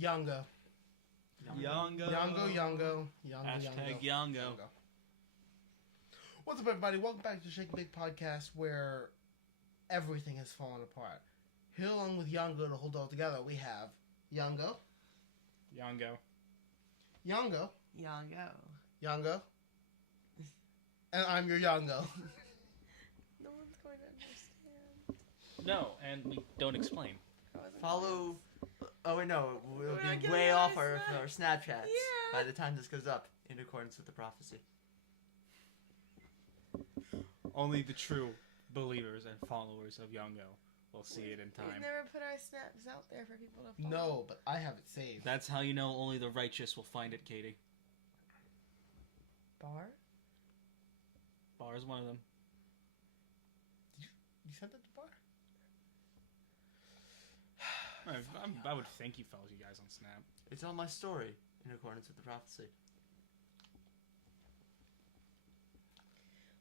Yongo. Yongo. Hashtag Yongo. What's up, everybody? Welcome back to Shake Big Podcast, where everything has fallen apart. Here, along with Yongo to hold it all together, we have Yongo. And I'm your Yongo. No one's going to understand. No, and we don't explain. Follow. Oh wait, no, we'll We're not be gonna way get off our our Snapchats Yeah. by the time this goes up, in accordance with the prophecy. Only the true believers and followers of Yongo will see it in We time. never put our snaps out there for people to follow. No, but I have it saved. That's how you know only the righteous will find it, Katie. Bar? Bar is one of them. You sent it to Bar? I would think you follow you guys on Snap. It's on my story, in accordance with the prophecy.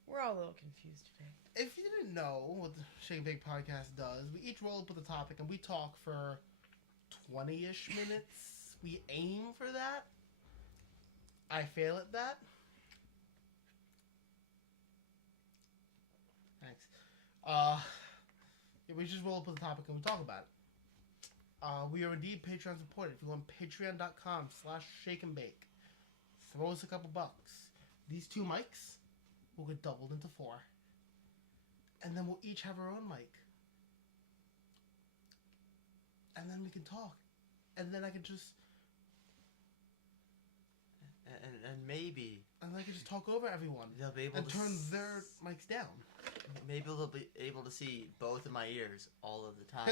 We're all a little confused today. If you didn't know what the Shake Big Podcast does, we each roll up with a topic and we talk for 20-ish minutes. We aim for that. I fail at that. Thanks. Yeah, we just roll up with a topic and we talk about it. We are indeed Patreon supported. If you go on patreon.com/shakeandbake, throw us a couple bucks. These 2 mics will get doubled into 4. And then we'll each have our own mic. And then we can talk. And then I can just... And maybe And then I can just talk over everyone. they'll be able And to turn their mics down. Maybe they'll be able to see both of my ears all of the time,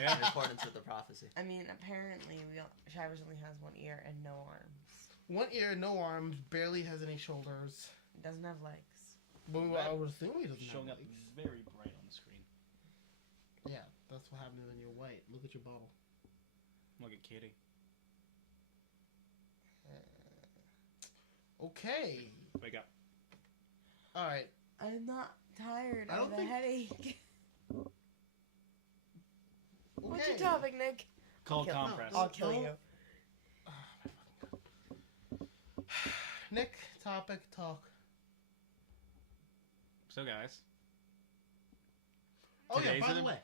Yeah. in accordance with the prophecy. I mean, apparently, Shivers only has one ear and no arms. 1 ear, no arms, barely has any shoulders. It doesn't have legs. But I would assume he doesn't Showing have up legs. very bright on the screen. Yeah, that's what happens when you're white. Look at your bottle. Look at Katie. Okay. Wake up. Alright. I'm not tired. I I don't have a think- headache. What's your Okay. topic, Nick? Cold Kill- compress. I'll kill Don't- you. Nick, topic, talk. So, guys, Oh yeah, Today's by the an- way.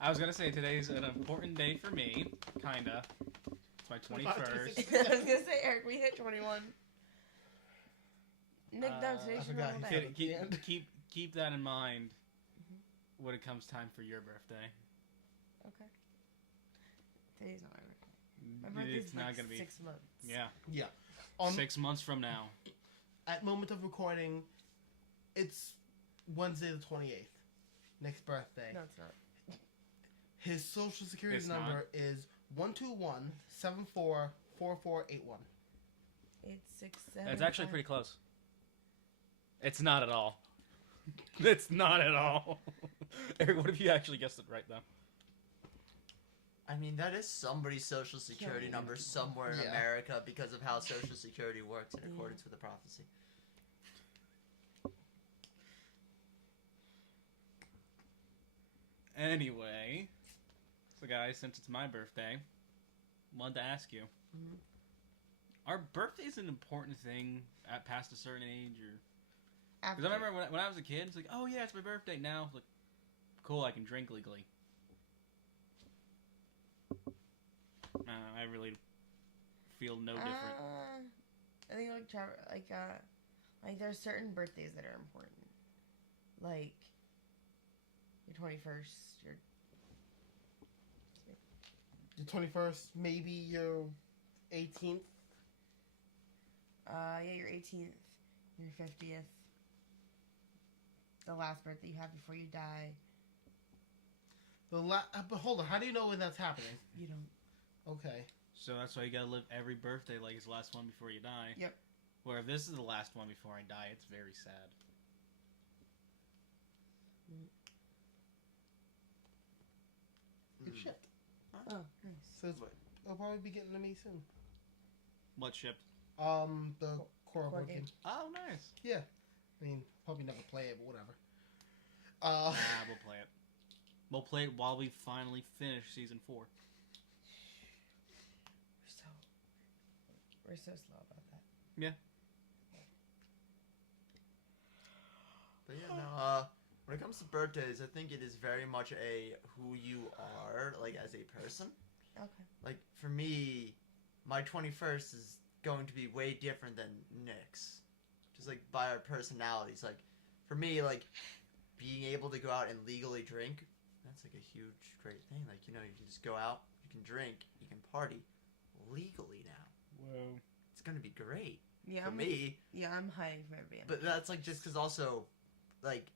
I was gonna say today's an important day for me. Kinda. It's my 21st. I was gonna say, Eric, we hit 21. Nick, no, I today's your forgot normal he day. said Keep that in mind when it comes time for your birthday. Okay. Today's not my birthday. My birthday's It's not like gonna be. 6 months. Yeah. Yeah. On 6 months from now. at moment of recording, it's Wednesday the 28th. Nick's birthday. No, it's not. His social security It's number not. is 121-744481. 8, 6, 7. It's actually pretty close. It's not at all. It's not at all. Eric, what if you actually guessed it right, though? I mean, that is somebody's social security Killing number people. somewhere in Yeah. America because of how social security works in accordance with the prophecy. Anyway, so guys, since it's my birthday, wanted to ask you: Mhm. Are birthdays an important thing at past a certain age, or? After. Because I remember when I was a kid, it's like, oh yeah, it's my birthday now. It's like, cool, I can drink legally. I really feel no different. I think like there's certain birthdays that are important. Like your 21st, Your 21st, maybe your 18th. yeah, your 18th, your 50th, the last birthday you have before you die. But hold on, how do you know when that's happening? You don't. Okay. So that's why you gotta live every birthday like it's the last one before you die. Yep. Where if this is the last one before I die, it's very sad. Good shit. Oh, nice. So it'll probably be getting to me soon. What shipped? The core Core game. game. Oh, nice. Yeah. I mean, probably never play it, but whatever. Nah, we'll play it. We'll play it while we finally finish season 4. We're so slow about that. But yeah, no, when it comes to birthdays, I think it is very much a who you are, like, as a person. Okay. Like, for me, my 21st is going to be way different than Nick's. Just, like, by our personalities. Like, for me, like, being able to go out and legally drink, that's, like, a huge, great thing. Like, you know, you can just go out, you can drink, you can party legally now. Whoa. It's going to be great. Yeah, For me. Yeah, I'm hiding for everybody. But that's, like, just because also, like,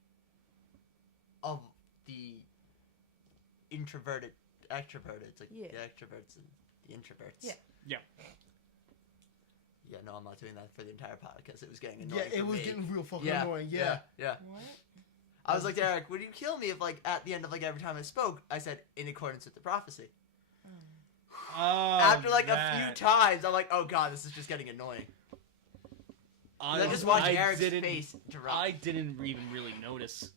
of the introverted, extroverted. It's like Yeah. the extroverts and the introverts. Yeah. Yeah. Yeah, no, I'm not doing that for the entire podcast. It was getting Yeah, annoying. it for was me. getting real fucking yeah, annoying. Yeah. Yeah. What? I was like, Derek, would you kill me if, like, at the end of, like, every time I spoke, I said, in accordance with the prophecy? Oh, After, like, a few times, I'm like, oh, God, this is just getting annoying. I just watched Eric's face drop. I didn't even really notice.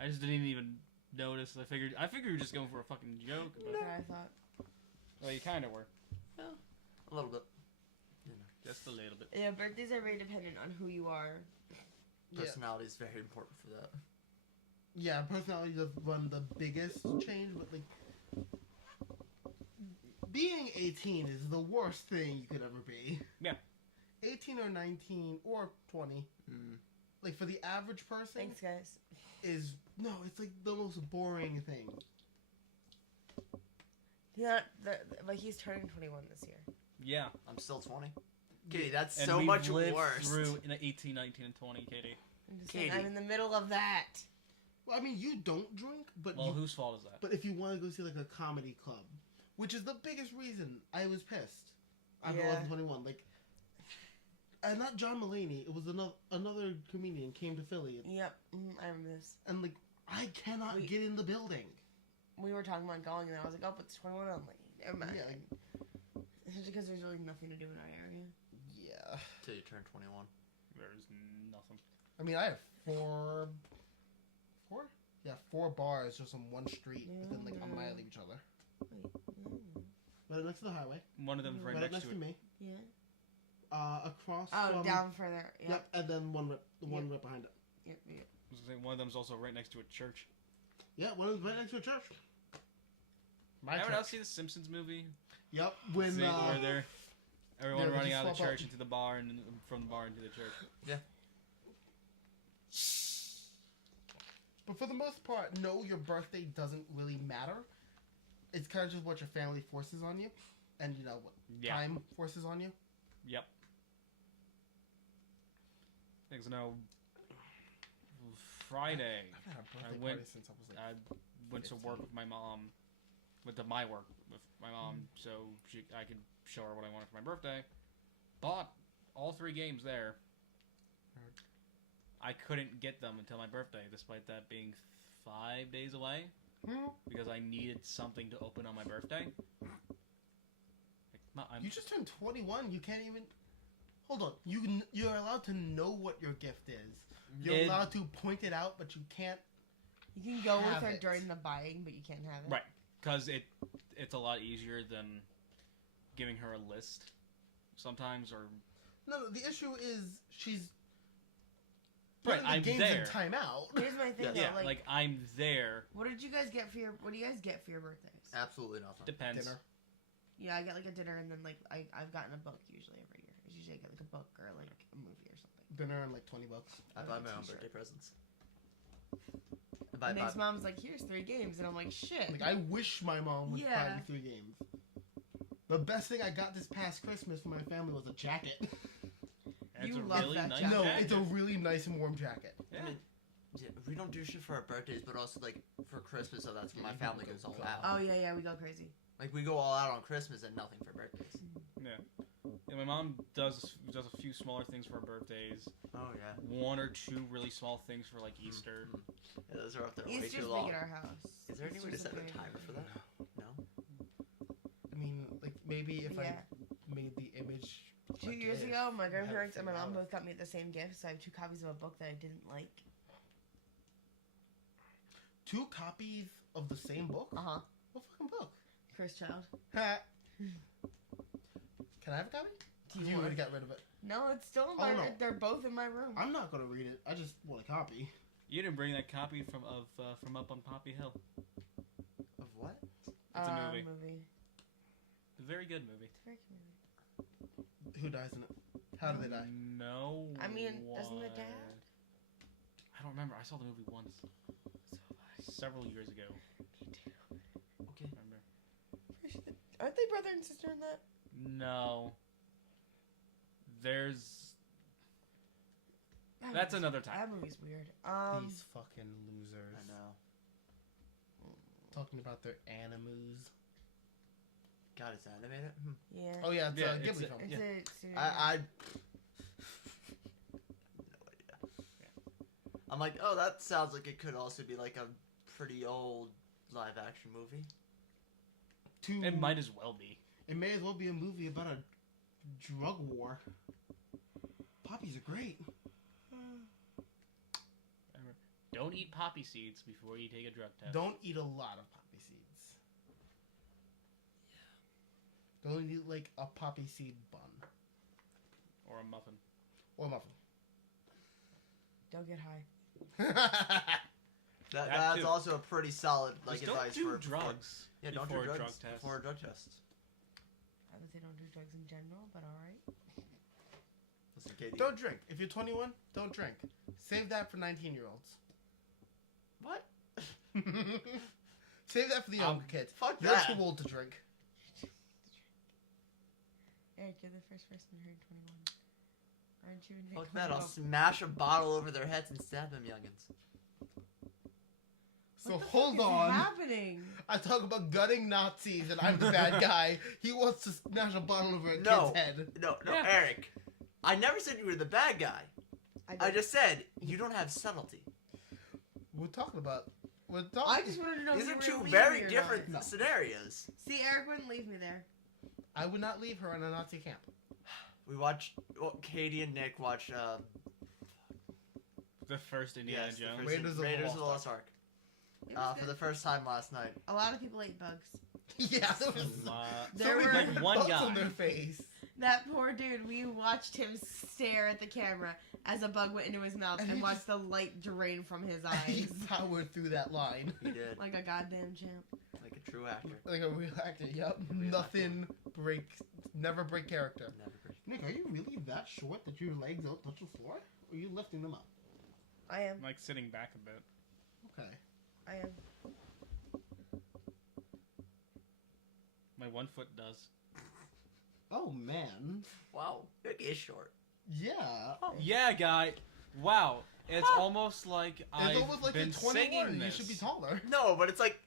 I just didn't even notice. I figured you were just going for a fucking joke. But... That's what I thought. Well, you kind of were. A little bit. You know, Just a little bit. Yeah, birthdays are very dependent on who you are. personality is very important for that. Yeah, personality does run the biggest change, but like being 18 is the worst thing you could ever be. Yeah. 18 or 19 or 20, like for the average person, Thanks, guys. is it's like the most boring thing. Yeah, but he's turning 21 this year. Yeah. I'm still 20. Katie, that's And so we've much lived worse. through in 18, 19, and 20, Katie. I'm just saying, Katie. I'm in the middle of that. Well, I mean, you don't drink, but Well, whose fault is that? but if you want to go see like a comedy club, which is the biggest reason I was pissed. I wasn't 21. Like, and not John Mulaney. It was another comedian came to Philly, Yep, I remember this. and like I cannot get in the building. We were talking about going, and I was like, oh, it's 21 only. Never mind. Yeah, like, It's because there's really nothing to do in our area. yeah. Till you turn 21. There's nothing. I mean, I have four? Yeah, 4 bars just on one street within like a mile of each other. Wait. Right next to the highway. One of them's right, next to it. me. Yeah. Across. Oh, from, down further. Yep. Yep, and then one right behind it. Yep. I was gonna say, one of them's also right next to a church. Yeah, one is right next to a church. My Anyone church. else see the Simpsons movie? Yep, when See, where they're everyone they running just out of the swap church out. into the bar and from the bar into the church. But for the most part, no, your birthday doesn't really matter. It's kind of just what your family forces on you, and you know what time forces on you. Yep. Things no. Friday, I've had a birthday went- party since I was like. I went to work with my mom, my work with my mom, so I could show her what I wanted for my birthday. Bought all 3 games there. I couldn't get them until my birthday, despite that being 5 days away, because I needed something to open on my birthday. You just turned 21. You can't even. Hold on. You're allowed to know what your gift is. You're allowed to point it out, but you can't. You can go with Have her it. during the buying, but you can't have it. Right, because it's a lot easier than giving her a list sometimes, or No, the issue is she's. Right, putting the I'm games there. in timeout. Here's my thing, yeah, though. like I'm there. What did you guys get for your? What do you guys get for your birthdays? Absolutely nothing. Depends. Dinner. Yeah, I get like a dinner, and then like I've gotten a book usually every year. Usually I get like a book or like a movie or something. Dinner and like $20. I buy my own T-shirt. birthday presents. I buy Nick's mom's like, here's 3 games, and I'm like, shit. Like I wish my mom would buy Yeah. me 3 games. The best thing I got this past Christmas for my family was a jacket. That's You a love really that nice jacket. No, jacket. it's a really nice and warm jacket. Yeah. I mean, yeah, we don't do shit for our birthdays, but also like for Christmas, so that's when my family goes all out. Oh yeah, we go crazy. Like we go all out on Christmas and nothing for birthdays. Yeah, my mom does a few smaller things for her birthdays. Oh yeah. 1 or 2 really small things for like Easter. Yeah, those are up there way Easter's too big long. at our house. Is there any way to Easter's set a very timer big. for that? No. I mean, like maybe if Yeah. I made the image. 2 a years gift, ago, my you had to grandparents and my figure mom out. both got me the same gift, so I have 2 copies of a book that I didn't like. 2 copies of the same book? Uh-huh. What fucking book? Chris Child. Ha. Can I have a copy? Do You you already want? got rid of it. No, it's still in Oh, my. no. They're both in my room. I'm not gonna read it. I just want a copy. You didn't bring that copy from Up on Poppy Hill. Of what? It's a movie. Movie. A very good movie. It's a very good movie. Who dies in it? How do they die? No. I mean, doesn't the dad? I don't remember. I saw the movie once. Several years ago. Me too. Okay. Remember? Aren't they brother and sister in that? No. There's. That That's movie's- another time. That movie's weird. These fucking losers. I know. Talking about their animus. God, it's animated? Yeah. Oh yeah, it's Yeah, a it's Ghibli a- film. It's yeah. a series. I no idea. I'm like, oh, that sounds like it could also be like a pretty old live action movie. It might as well be. It may as well be a movie about a drug war. Poppies are great. Remember, don't eat poppy seeds before you take a drug test. Don't eat a lot of poppy seeds. Don't eat like a poppy seed bun Or a muffin. or muffin. Don't get high. That That's too. also a pretty solid like Just advice don't do for drugs. Yeah, don't do before a drugs drug test. before a drug test. I would say don't do drugs in general, but alright. Listen, Katie. Don't drink. If you're 21, don't drink. Save that for 19-year-olds. What? Save that for the younger kids. Fuck You're that. too old to drink. Eric, you're the first person to turn 21. Aren't you? Nick? Fuck that. I'll smash a bottle over their heads and stab them youngins. So What the hold fuck is on. happening? I talk about gutting Nazis and I'm the bad guy. He wants to smash a bottle over a No. kid's head. No, Yeah. Eric. I never said you were the bad guy. I just said you don't have subtlety. We're talking about. I just wanted to know These if are you two were very leaving me or different No. scenarios. not. See, Eric wouldn't leave me there. I would not leave her in a Nazi camp. We watched. Well, Katie and Nick watched. The first Indiana Yes, the Jones. first Raiders of the Lost Ark. It was For good. the first time last night. A lot of people ate bugs. Yeah, there was A lot. There many were- Like one bugs guy. on their face. That poor dude, we watched him stare at the camera as a bug went into his mouth And and he watched the light drain from his He eyes. powered through that line He did. Like a goddamn champ. Like a true actor. like a real actor. Yep, Real nothing breaks, never break character. Never break. Nick, are you really that short that your legs don't touch the floor? Or are you lifting them up? I am. I'm like sitting back a bit. Okay. I am. My 1 foot does. Oh man. Wow, Nick is short. Yeah. Yeah, guy. Wow. It's almost like It's I've almost like been you're 21. singing You this. should be taller. No, but it's like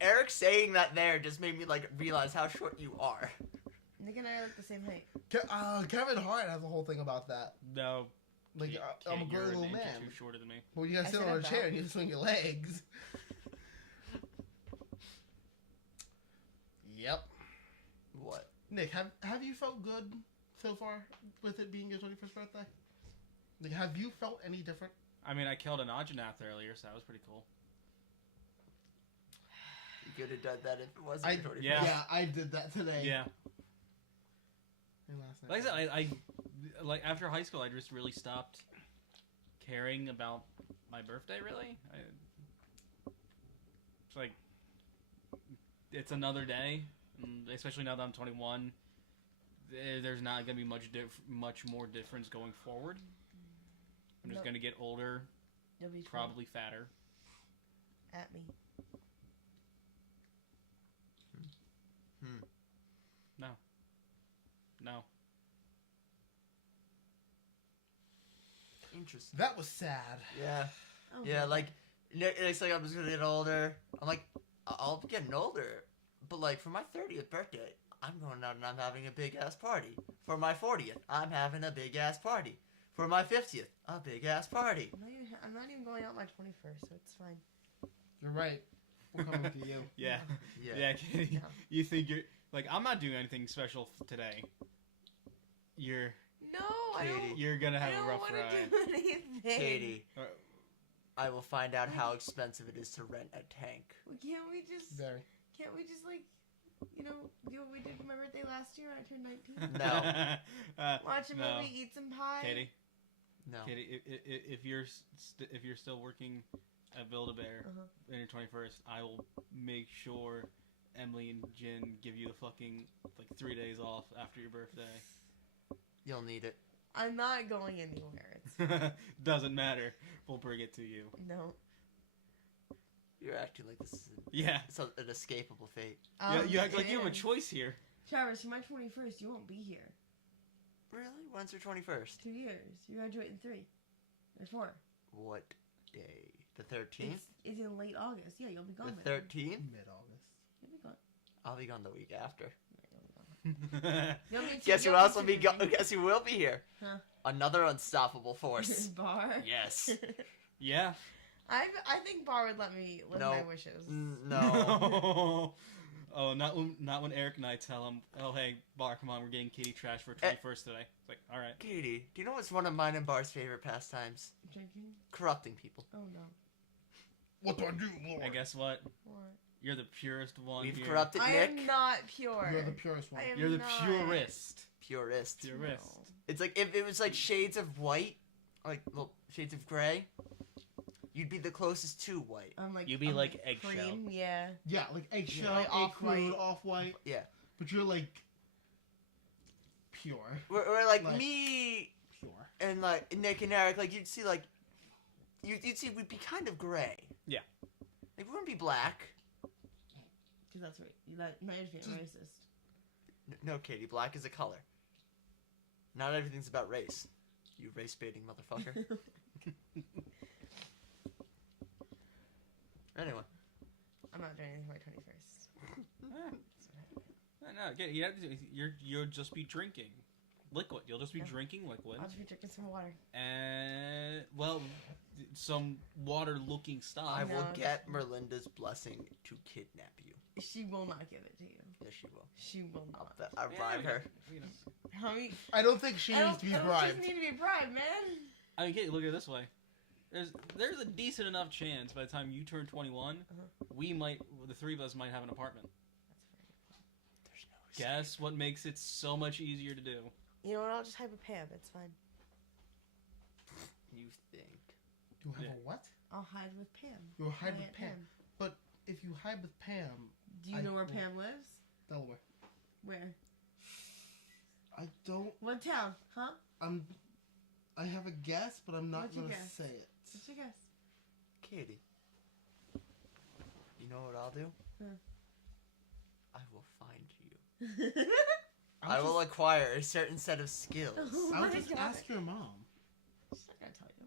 Eric saying that there just made me like realize how short you are. Nick and I are like the same height. Kevin Hart has a whole thing about that. No. Like, Kate, I'm a you're grown an little inch or man. two shorter than me. Well, you gotta I sit said on a about chair and me. you swing your legs. Yep. What? Nick, have you felt good so far with it being your 21st birthday? Like, have you felt any different? I mean, I killed an Audionath earlier, so that was pretty cool. You could have done that if it wasn't your 21st. Yeah. I did that today. Yeah. And last night. Like I said, I like after high school, I just really stopped caring about my birthday. Really, it's like it's another day, and especially now that I'm 21. There's not gonna be much more difference going forward. I'm just No. gonna get older, You'll be 12 probably fatter. at me. No. Interesting. That was sad. Yeah. Oh, Yeah, my like God. it's like I'm just gonna get older. I'm like, I'll be getting older, but like for my 30th birthday, I'm going out and I'm having a big ass party. For my 40th, I'm having a big ass party. For my 50th, a big ass party. I'm not even going out my 21st, so it's fine. You're right. We're coming to you. Yeah. Yeah. Yeah. Katie, Yeah. you think you're like I'm not doing anything special today. You're No, I don't. Katie. you're gonna I have don't a rough want ride. to do anything. Katie, I will find out how expensive it is to rent a tank. Well, can't we just like, do what we did for my birthday last year when I turned 19? No. Watch a no. movie, eat some pie. Katie, No. Katie, if you're still working at Build-A-Bear in your 21st, I will make sure Emily and Jin give you the fucking 3 days off after your birthday. You'll need it. I'm not going anywhere. It's Doesn't matter. We'll bring it to you. no. You're acting like this is Yeah. an escapable fate. You act like you have a it is. choice here. Travis, for my 21st, you won't be here. Really? When's your 21st? 2 years. You graduate in 3 or 4. What day? The 13th? It's in late August. Yeah, you'll be gone. The 13th? Mid-August. You'll be gone. I'll be gone the week after. You'll be Guess who else will be gone? Guess who will be here? Huh? Another unstoppable force. Bar. Yes. Yeah. I think Bar would let me live No. my wishes. No. Oh, not when Eric and I tell him, oh, hey, Bar, come on, we're getting Kitty trash for 21st today. It's like, all right. Katie, do you know what's one of mine and Bar's favorite pastimes? Drinking? Corrupting people. Oh no. What do I do, Lord? And guess what? What? You're the purest one We've here. corrupted I Nick. am not pure. You're the purest one. I am You're the not. purest. Purist. Purist. No. It's like if it was like shades of white, like well, shades of gray, you'd be the closest to white. I'm like You'd be I'm like eggshell. cream, yeah. Yeah, like eggshell, Yeah, like egg off-white. crude, off-white. Yeah. But you're like pure. We're like Like- me Pure. and like Nick and Eric, like you'd see like you'd see we'd be kind of gray. Yeah. Like we wouldn't be black. Because that's right. Now you're being racist. No, Katie, black is a color. Not everything's about race. You race baiting motherfucker. Anyway. I'm not doing anything for my 21st. No, you'll just be drinking liquid. You'll just be drinking liquid. I'll just be drinking some water. And, well, some water-looking stuff. I will No. get Merlinda's blessing to kidnap you. She will not give it to you. Yes, she will. She will not. I'll bribe her. You know. How many? I don't think she needs to be She bribed. doesn't need to be bribed, man. I mean, Kate, look at it this way. There's a decent enough chance by the time you turn 21, the three of us might have an apartment. There's no Guess what makes it so much easier to do? You know what? I'll just hype a Pam. It's fine. You think. You have Yeah. a what? I'll hide with Pam. You'll hide My with Aunt Pam. But if you hide with Pam, Do you know where Pam lives? Delaware. Where? I don't. What town? Huh? I have a guess, but I'm not What's your gonna guess? say it. What's your guess? Katie. You know what I'll do? Huh. I will find you. I I'll will just, acquire a certain set of skills. Oh I'll my just God. ask your mom. She's not gonna tell you.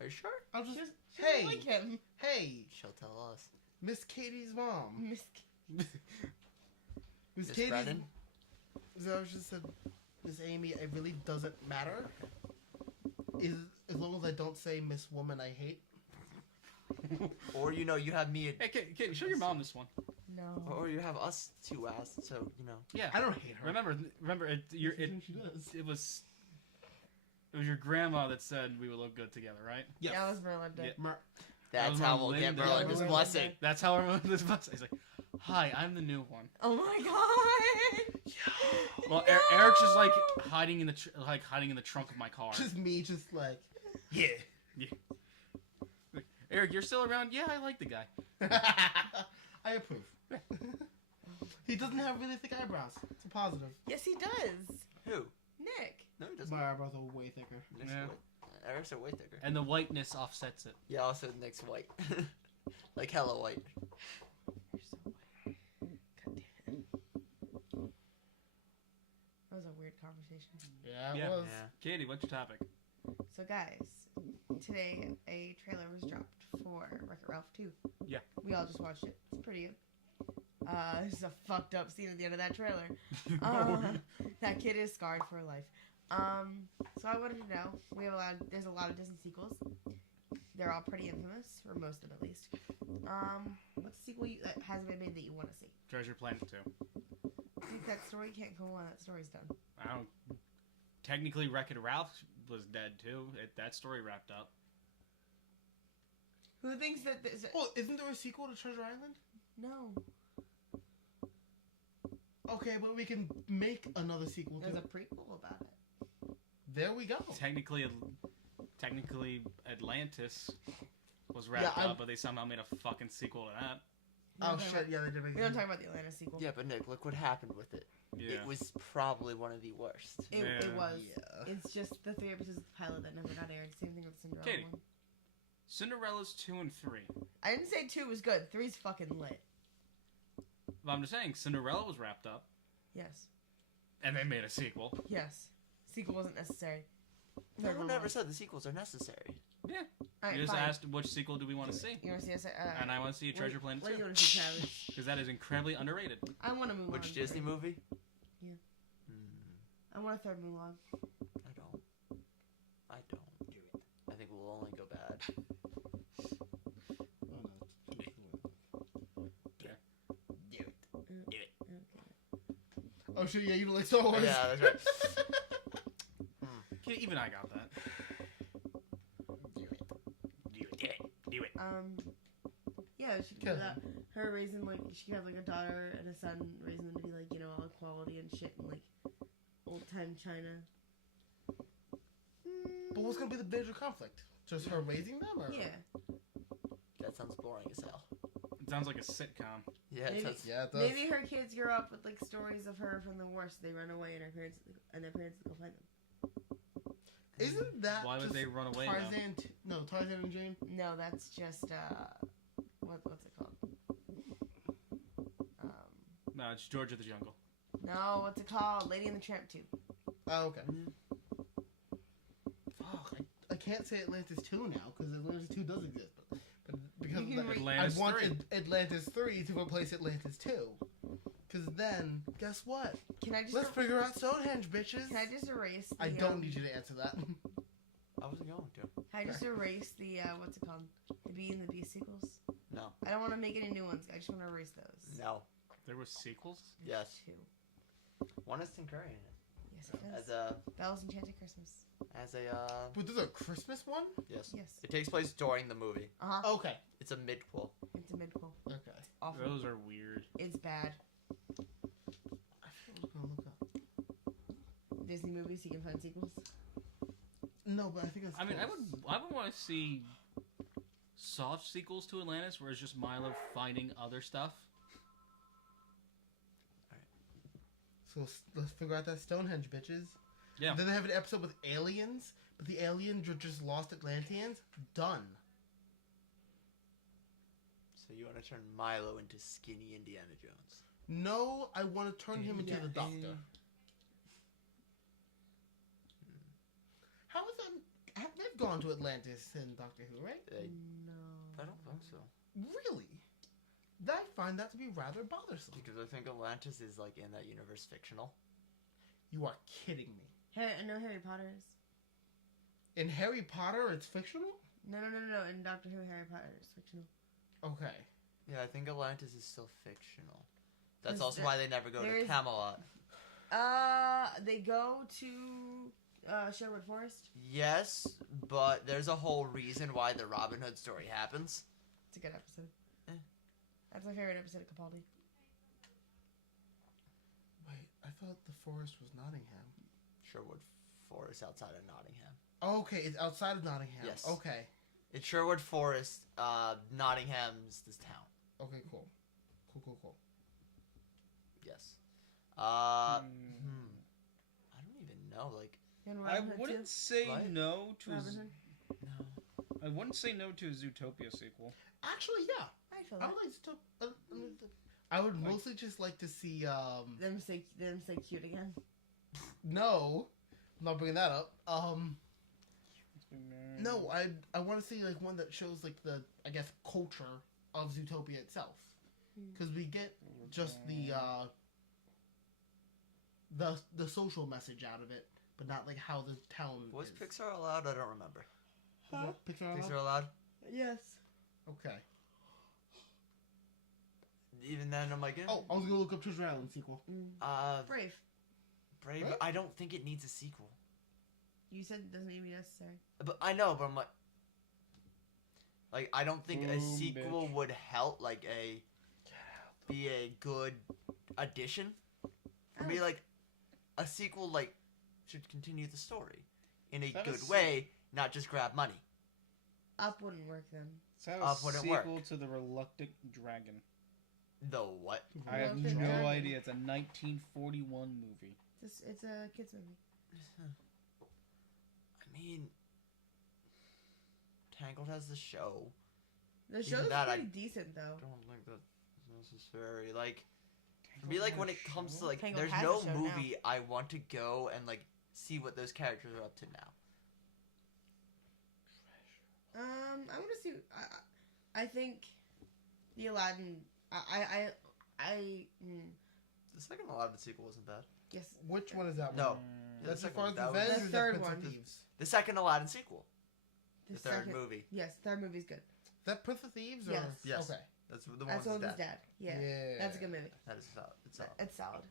Are you sure? I'll just. She Hey. doesn't like him. Hey, She'll tell us. Miss Katie's mom. Miss. Miss Miss Katie's. Brennan? So I just said, Miss Amy, it really doesn't matter. As long as I don't say Miss Woman I hate. Or you have me. Hey, Kate, show your mom this one. No. Or you have us two asked. So Yeah. I don't hate her. Remember, She does. it was your grandma that said we would look good together, right? Yes. That was Merlinda. Yeah. That's was how we'll get Melinda. Merlinda's Yeah, blessing. That's how everyone this bus. He's like, "Hi, I'm the new one." Oh my God. Well, No! Eric's just like hiding in the trunk of my car. Just me, just like, yeah. Like, Eric, you're still around? Yeah, I like the guy. I approve. He doesn't have really thick eyebrows. It's a positive. Yes, he does. Who? Nick. No, he doesn't. My eyebrows are way thicker. Nick's Yeah. Eric's are way thicker. And the whiteness offsets it. Yeah, also Nick's white. Like hella white. You're so white. God damn it. That was a weird conversation. Yeah, it Yeah. was. Yeah. Katie, what's your topic? So guys, today a trailer was dropped for Wreck-It Ralph 2. Yeah. We all just watched it. It's pretty good. There's a fucked up scene at the end of that trailer. That kid is scarred for life. So I wanted to know, there's a lot of Disney sequels. They're all pretty infamous, or most of them at least. What's the sequel that hasn't been made that you want to see? Treasure Planet 2. I think that story can't go on. That story's done. I don't. Technically, Wreck-It Ralph was dead too. That story wrapped up. Who thinks that this? Well, isn't there a sequel to Treasure Island? No. Okay, but we can make another sequel There's too. a prequel about it. There we go. Technically Atlantis was wrapped Yeah, up, but they somehow made a fucking sequel to that. Oh shit! Yeah, they did make. We don't talk about the Atlanta sequel. Yeah, but Nick, look what happened with it. Yeah. It was probably one of the worst. It Yeah. was. Yeah. It's just the 3 episodes of the pilot that never got aired. Same thing with Cinderella. Katie. One. Cinderella's 2 and 3. I didn't say 2 was good. 3's fucking lit. But I'm just saying, Cinderella was wrapped up, Yes. and they made a sequel. Yes. Sequel wasn't necessary. No Third one one ever was. said the sequels are necessary. Yeah. Alright, You just fine. asked which sequel do we want to see, You want to see us? and I want to see Treasure Planet What do you 2, want to see, Travis? because that is incredibly underrated. I want to Mulan. Which Disney movie? Yeah. Hmm, I want a third Mulan. I don't. I don't. I think we'll only go bad. Oh shit! Yeah, you don't like Star Wars. Yeah, that's right. Yeah, even I got that. Do it. Yeah, she could Kill do that. Her raising, like, she could have, like, a daughter and a son, raising them to be, like, you know, all equality and shit in, like, old-time China. But what's gonna be the major conflict? Just her raising them, or Yeah. That sounds boring as hell. It sounds like a sitcom. Yeah, it Maybe- sounds. Yeah, it does. Maybe her kids grow up with, like, stories of her from the war, so they run away and their parents go find them. Isn't that Why would just they run away, though? Tarzan? No, Tarzan and Jane. No, that's just, what's it called? No, it's George of the Jungle. No, what's it called? Lady and the Tramp 2. Oh, okay. Fuck, I can't say Atlantis 2 now because Atlantis 2 does exist, but because You of can that, Atlantis I want 3. Atlantis 3 to replace Atlantis 2. Because then, guess what? Can I just Let's figure out Stonehenge, bitches. can I just erase the, I don't need you to answer that. I wasn't going to. Can I just erase the what's it called? The Bee and the Beast sequels? No. I don't want to make any new ones. I just want to erase those. No. There were sequels? Yes. 2. One is Tim Curry in it. Yes, it As does. a. Belle's Enchanted Christmas. But there's a Christmas one? Yes. Yes. It takes place during the movie. Uh-huh. Okay. It's a midquel. It's a midquel. Okay. Awful. Those are weird. It's bad. I feel like I'm gonna look up. Disney movies, you can find sequels. No, but I think it's. I mean, close. I would want to see soft sequels to Atlantis, where it's just Milo finding other stuff. So let's figure out that Stonehenge, bitches. Yeah. Then they have an episode with aliens, but the aliens are just lost Atlanteans. Done. So you want to turn Milo into skinny Indiana Jones? No, I want to turn him into the Doctor. How is that? They've gone to Atlantis in Doctor Who, right? No. I don't think so. Really? I find that to be rather bothersome. Because I think Atlantis is like in that universe fictional. You are kidding me. I know Harry Potter is. In Harry Potter, it's fictional? No. In Doctor Who, Harry Potter is fictional. Okay. Yeah, I think Atlantis is still fictional. That's Is also there- why they never go there to is- Camelot. They go to Sherwood Forest. Yes, but there's a whole reason why the Robin Hood story happens. It's a good episode. Eh. That's my favorite episode of Capaldi. Wait, I thought the forest was Nottingham. Sherwood Forest outside of Nottingham. Okay, it's outside of Nottingham. Yes. Okay. It's Sherwood Forest. Nottingham's this town. Okay, cool. Cool. Yes. Hmm. I don't even know. Like, And I Robin Hood wouldn't too. say What? no to. Robin Hood. no. I wouldn't say no to a Zootopia sequel. Actually, yeah. I feel I that. would like to. I would mostly just like to see. Them say cute again. No, I'm not bringing that up. No, I want to see like one that shows like the culture of Zootopia itself, because we get just the social message out of it, but not like how the town Was is. Pixar allowed? I don't remember. Pixar? Pixar allowed? Yes. Okay. Even then, I'm like, eh. Oh, I was gonna look up Treasure Island sequel. Brave. Brave. What? I don't think it needs a sequel. You said it doesn't even be necessary. But I know, but I'm like, Like, I don't think a Boom, sequel bitch. would help, like, be a good addition. For me, like, a sequel, like, should continue the story in a Is that a good way, not just grab money. Up wouldn't work then. So have Up a wouldn't sequel work. to The Reluctant Dragon. The what? I have Reluctant no Dragon. idea. It's a 1941 movie. It's a kids movie. I mean, Tangled has the show. The Even show's that, I pretty decent though. I don't think that's necessary. Like, for me, like, when it comes to, like, Tangled there's has no a show now. movie I want to go and, like, see what those characters are up to now. I want to see. I think the Aladdin. The second Aladdin sequel wasn't bad. Yes. Which one is that one? No. Mm, That's the the second one, Fourth that was- Revenge The or the third Prince one. of Thieves? The second Aladdin sequel. The The third second- movie. Yes, third movie's good. That Prince of Thieves? Or? Yes. Yes. Okay. That's the one That's the with one his with his dad. dad. Yeah. That's a good movie. That is solid. It's solid. It's solid.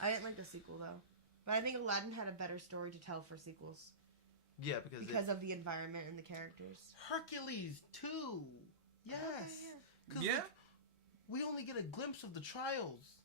I didn't like the sequel though, but I think Aladdin had a better story to tell for sequels Yeah, because because of the environment and the characters. Hercules 2. Yes. Okay, 'Cause, Yeah. like, we only get a glimpse of the trials.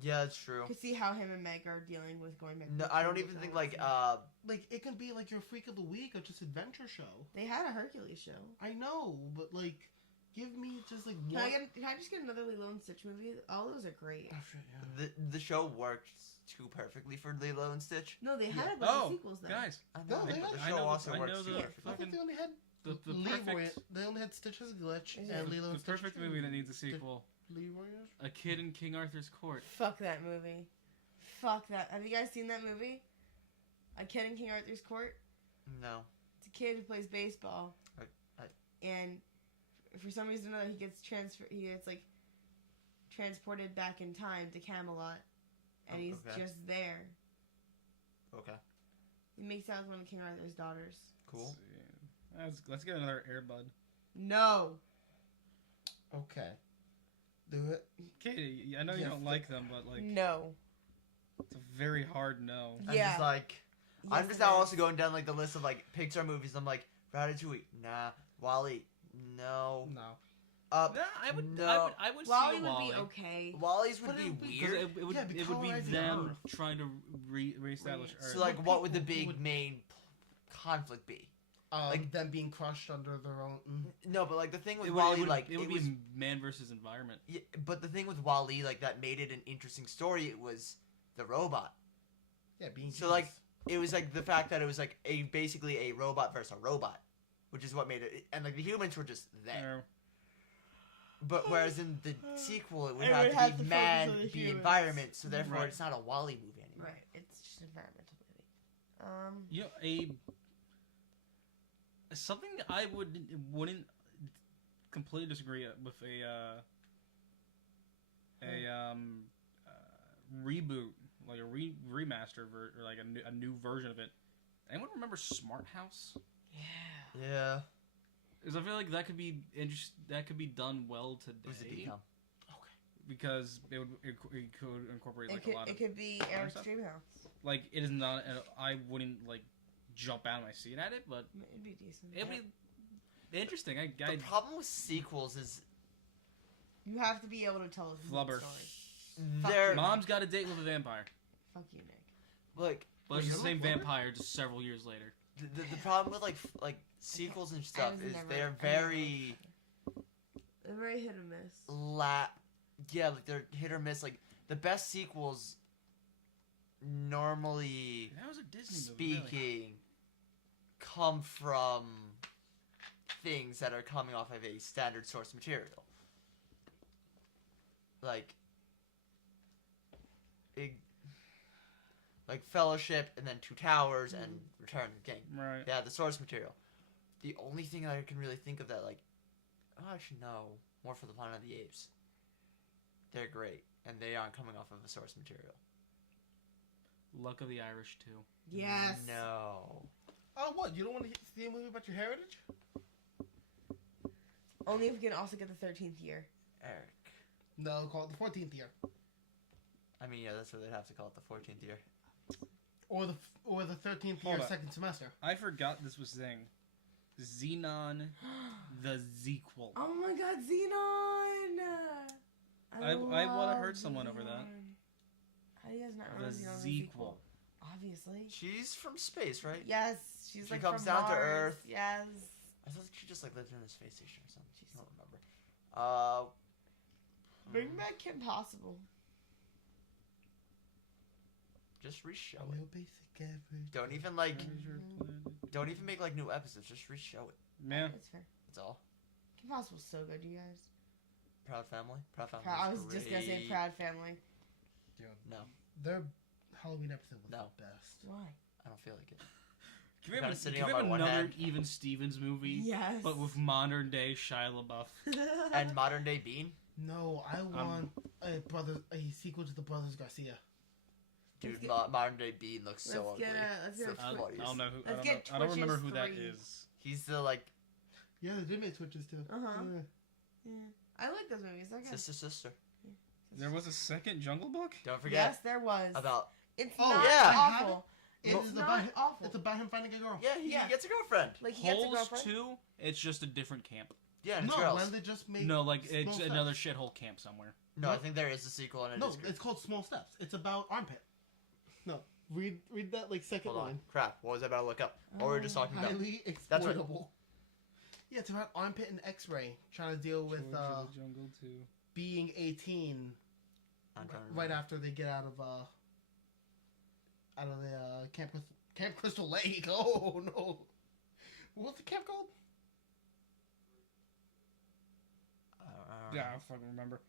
yeah, it's true. You could see how him and Meg are dealing with going back. No, to I don't Jungle even think Cruise. like Like, it can be like your Freak of the Week or just adventure show. They had a Hercules show. I know, but like, give me just like Can one. can I just get another Lilo and Stitch movie? All those are great. Oh, shit, yeah. the show worked too perfectly for Lilo and Stitch. No, they had Yeah. a bunch Oh, of sequels though. guys, I No, know, they but had- the I show know also the- I works know too the- I perfectly. think they only had the Leroy. perfect They only had Stitch has a glitch Is and it- Lilo the and Stitch. perfect movie that needs a sequel. Leroy. A Kid in King Arthur's Court. Fuck that movie. Fuck that. Have you guys seen that movie? A Kid in King Arthur's Court. No. It's a kid who plays baseball, I- and for some reason or another, he gets like transported back in time to Camelot, and Oh, he's okay. just there. Okay. He makes out with one of King Arthur's daughters. Cool. Let's get another Airbud. No. Okay. Do it. Katie, I know you Yes, don't like them, but like No. it's a very hard no. I'm Yeah. just like I'm Yes, just it now is. also going down like the list of like Pixar movies. I'm like Ratatouille, nah. Wally, no. No. Up. Yeah, I would Wally see would Wally. be okay. Wally's would But be it would be Because weird. it would, Yeah, it would be colonizing them Earth. trying to reestablish Earth. So like, What what would the people big would- main conflict be? Like them being crushed under their own. No, but like the thing with it would, Wally, it would, like it would it be was. man versus environment. Yeah, but the thing with Wally, like that made it an interesting story. It was the robot. Yeah, being. So, like, It was like the fact that it was like basically a robot versus a robot, which is what made it. And like the humans were just there. But whereas in the sequel, it would It have would to have be to focus man, on the be humans. environment. So therefore, Right. it's not a Wally movie anymore. Right. It's just an environmental movie. You know, something I wouldn't completely disagree with reboot, like a remaster or like a new version of it. Anyone remember Smart House? Yeah. Yeah. Because I feel like that could be that could be done well It was a today. decom. Because it could incorporate like a lot of It could be Eric's stuff. Dreamhouse. like it is not. I wouldn't like jump out of my seat at it, but It'd be decent. it'd be interesting. I The problem with sequels is You have to be able to tell a good Flubber. story. they're Mom's Got a Date with a Vampire, Fuck you, Nick. like but it's Wait, the you same don't like Flubber? vampire just several years later. the problem with like sequels and stuff was is never- they're I never very They're very hit or miss. yeah, like they're hit or miss. Like the best sequels normally That was a Disney movie. speaking Really. come from things that are coming off of a standard source material. Like Fellowship and then Two Towers and Return of the King. Right. Yeah, the source material. The only thing that I can really think of that like actually no, more for the Planet of the Apes. They're great, and they aren't coming off of a source material. Luck of the Irish too. Yes. No. Oh, what? You don't want to see a movie about your heritage? Only if we can also get the 13th year. Eric. No, call it the 14th year. I mean, yeah, that's what they'd have to call it, the 14th year. or the 13th Hold year up. second semester. I forgot this was thing. Xenon, the sequel. Oh my god, Xenon! I would've love heard someone over that. Xenon. How do you guys not The remember Xenon sequel. Obviously. She's from space, right? Yes, she's She like comes from down to Mars. Earth. Yes. I thought she just like lived in a space station or something. I don't remember. Bring back Kim Possible. Just reshow A it. real basic average. Don't even like. Treasure planet. Don't even make like new episodes. Just reshow it. Man, That's fair. That's all. Kim Possible's so good, you guys. Proud Family. Proud Family. I was just gonna say Proud Family. Dude, No, their Halloween episode was No. the best. Why? I don't feel like it. Can we Kinda have, sitting can we on have my one another hand. Even Stevens movie, Yes. but with modern day Shia LaBeouf? And modern day Bean, No, I want a sequel to the Brothers Garcia. dude. get- Modern day Bean looks so let's ugly. get a It's the Twitch. I funniest. don't know who. Let's get I don't remember Twitches who that 3. is. He's the like Yeah, they did make switches too. Uh-huh. Yeah. Yeah. I like those movies. They're good. sister. There was a second Jungle Book? Don't forget Yes, there was. about. It's Oh, not yeah. I have awful. It It's is not about awful. It's about him finding a girl. Yeah, he Yeah. gets a girlfriend. Like, he gets a Holes girlfriend. 2, it's just a different camp. Yeah, and it's No, girls. when they just made No, like Small it's Steps. another shithole camp somewhere. No, I think there is a sequel and it No, is. it's called Small Steps. It's about armpit. No, read that like second Hold on. line. Crap. What was I about to look up? What were we just talking about? Highly That's what- exploitable. Yeah, it's about armpit and X-ray trying to deal with George of the Jungle 2. being 18 I'm trying to right remember. after they get out of the Camp Crystal Lake. Oh no, what's the camp called? I Yeah, don't I know. don't fucking remember.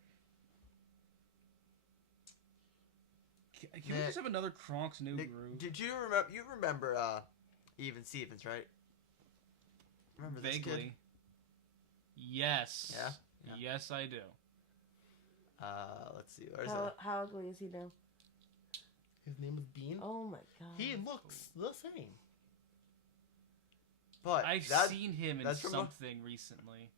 Can we Nick- just have another Kronk's New Nick, Groove? did you remember? You remember Even Stevens, right? Remember this Vaguely. kid? Yes. Yeah? Yeah. Yes, I do. Let's see. Where's How ugly is he now? His name is Bean. Oh my god. He looks the same. But I've that, seen him in that's from a- something recently.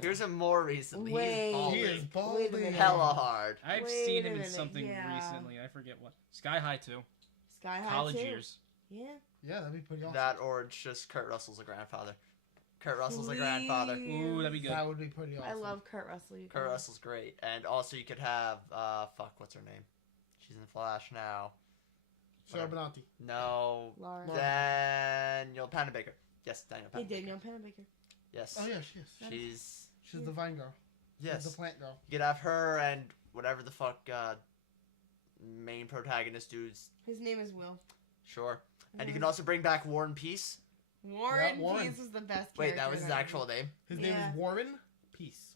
here's him more recently. Wait. He's balding. He is Wait a balding. minute. Hella hard. I've Wait seen a him in minute, something yeah. recently. I forget what. Sky High too. Sky High College too? years. Yeah. Yeah, that'd be pretty awesome. That or it's just Kurt Russell's a grandfather. Kurt Russell's a grandfather. Ooh, that'd be good. That would be pretty awesome. I love Kurt Russell. You Kurt guys. Russell's great. And also you could have what's her name? She's in Flash now. Sarah Benanti. No. Laura. Daniel Panabaker. Yes, Daniel Hey, Panabaker. Daniel Panabaker. Yes. Oh yeah, she is. She's She's the vine girl. She's yes. the plant girl. You could have her and whatever the fuck main protagonist dudes. His name is Will. Sure. And you Yeah. can also bring back Warren Peace. Warren, Yeah, Warren. Peace was the best. Wait, that character was his in that actual movie. name? His name Yeah. is Warren Peace.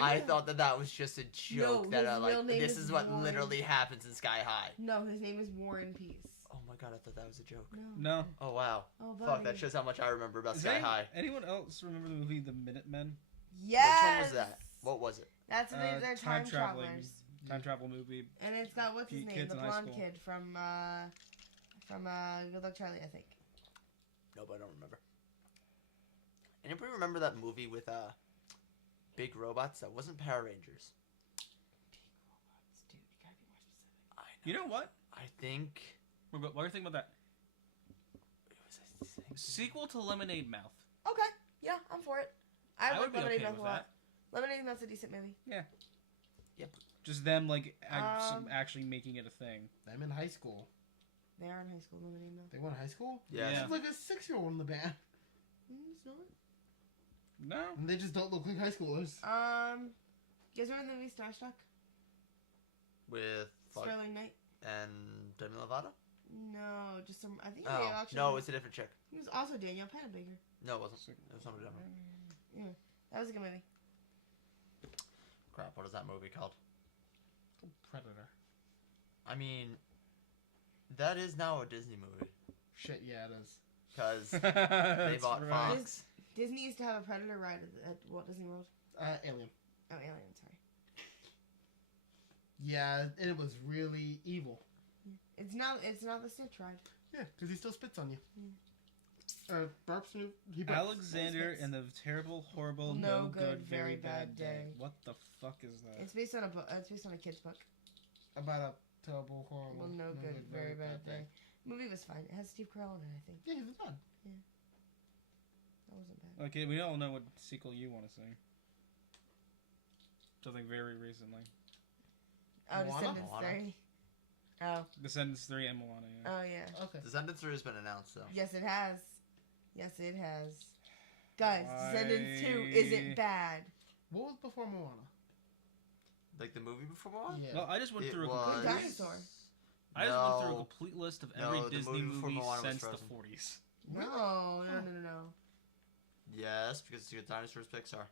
I thought that was just a joke No, that his real like name this is is what Warren. literally happens in Sky High. No, his name is Warren Peace. Oh my god, I thought that was a joke. No. No. Oh wow. Oh, buddy. Fuck, that shows how much I remember about Is Sky High. anyone else remember the movie The Minutemen? Yes. Which one was that? What was it? That's they're time traveling. travelers. Time travel movie. And it's got what's his name, Kids the in high blonde school. kid from Good Luck Charlie, I think. Nope, I don't remember. Anybody remember that movie with big robots that wasn't Power Rangers? Dude, you gotta be more specific. I You know what? I think What do you think about that? it was the same thing. Sequel to Lemonade Mouth. Okay, yeah, I'm for it. I I like would be Lemonade okay Mouth with a lot. Lemonade Mouth's a decent movie. Just them like Um, actually making it a thing. I'm in high school. They are in high school, Lemonade Mouth. They went to high school? Yeah. Yeah. She's like a 6-year-old in the band. It's not. No. And they just don't look like high schoolers. You guys remember the movie Starstruck? With fuck Sterling Knight? and Demi Lovato? No, just some. I think Oh actually. no, it's a different chick. He was also Danielle Panabaker. No, it wasn't. It was somebody different. Yeah, that was a good movie. Crap, what is that movie called? Predator. I mean, that is now a Disney movie Shit, yeah, it is. because they That's bought right. Fox. Disney used to have a Predator ride at Walt Disney World. Alien. Oh, Alien, sorry. Yeah, it was really evil. It's not the Stitch ride. Yeah, because he still spits on you. Burps. He burps. Alexander Nice. and the Terrible, Horrible, No No Good, Good, Very Bad Day. Day. What the fuck is that? It's based on a book. It's based on a kid's book. About a terrible, horrible, Well, no good, very bad day. Movie was fine. It has Steve Carell in it, I think. Yeah, he's done. That wasn't bad. Okay, we all know what sequel you want to see. Something very recently. Oh, Moana? Descendants Moana? 3. Oh. Descendants 3 and Moana, yeah. Oh, yeah. Okay. Descendants 3 has been announced, though. Yes, it has. Yes, it has. Guys, Why- Descendants 2 isn't bad. What was before Moana? Like the movie before Moana? Yeah. Well, I just went It through a was... Good dinosaur. I just went through a No. complete list of No, every the Disney movie before movie Moana was since the Frozen. 40s. No. Yes, because it's good dinosaurs Pixar.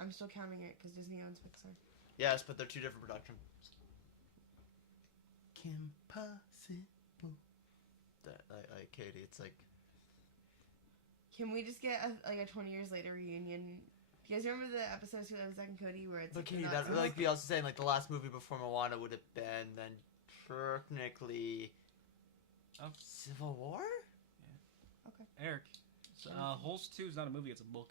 I'm still counting it because Disney owns Pixar. Yes, but they're two different productions. Kim Possible. Like Katie, it's like... Can we just get a 20 years later reunion? You guys remember the episode of Zack and Cody where it's But like, Katie, the that, Nazis? like we also saying, like the last movie before Moana would have been then technically... Oh. Civil War? Eric, Holes 2 is not a movie, it's a book.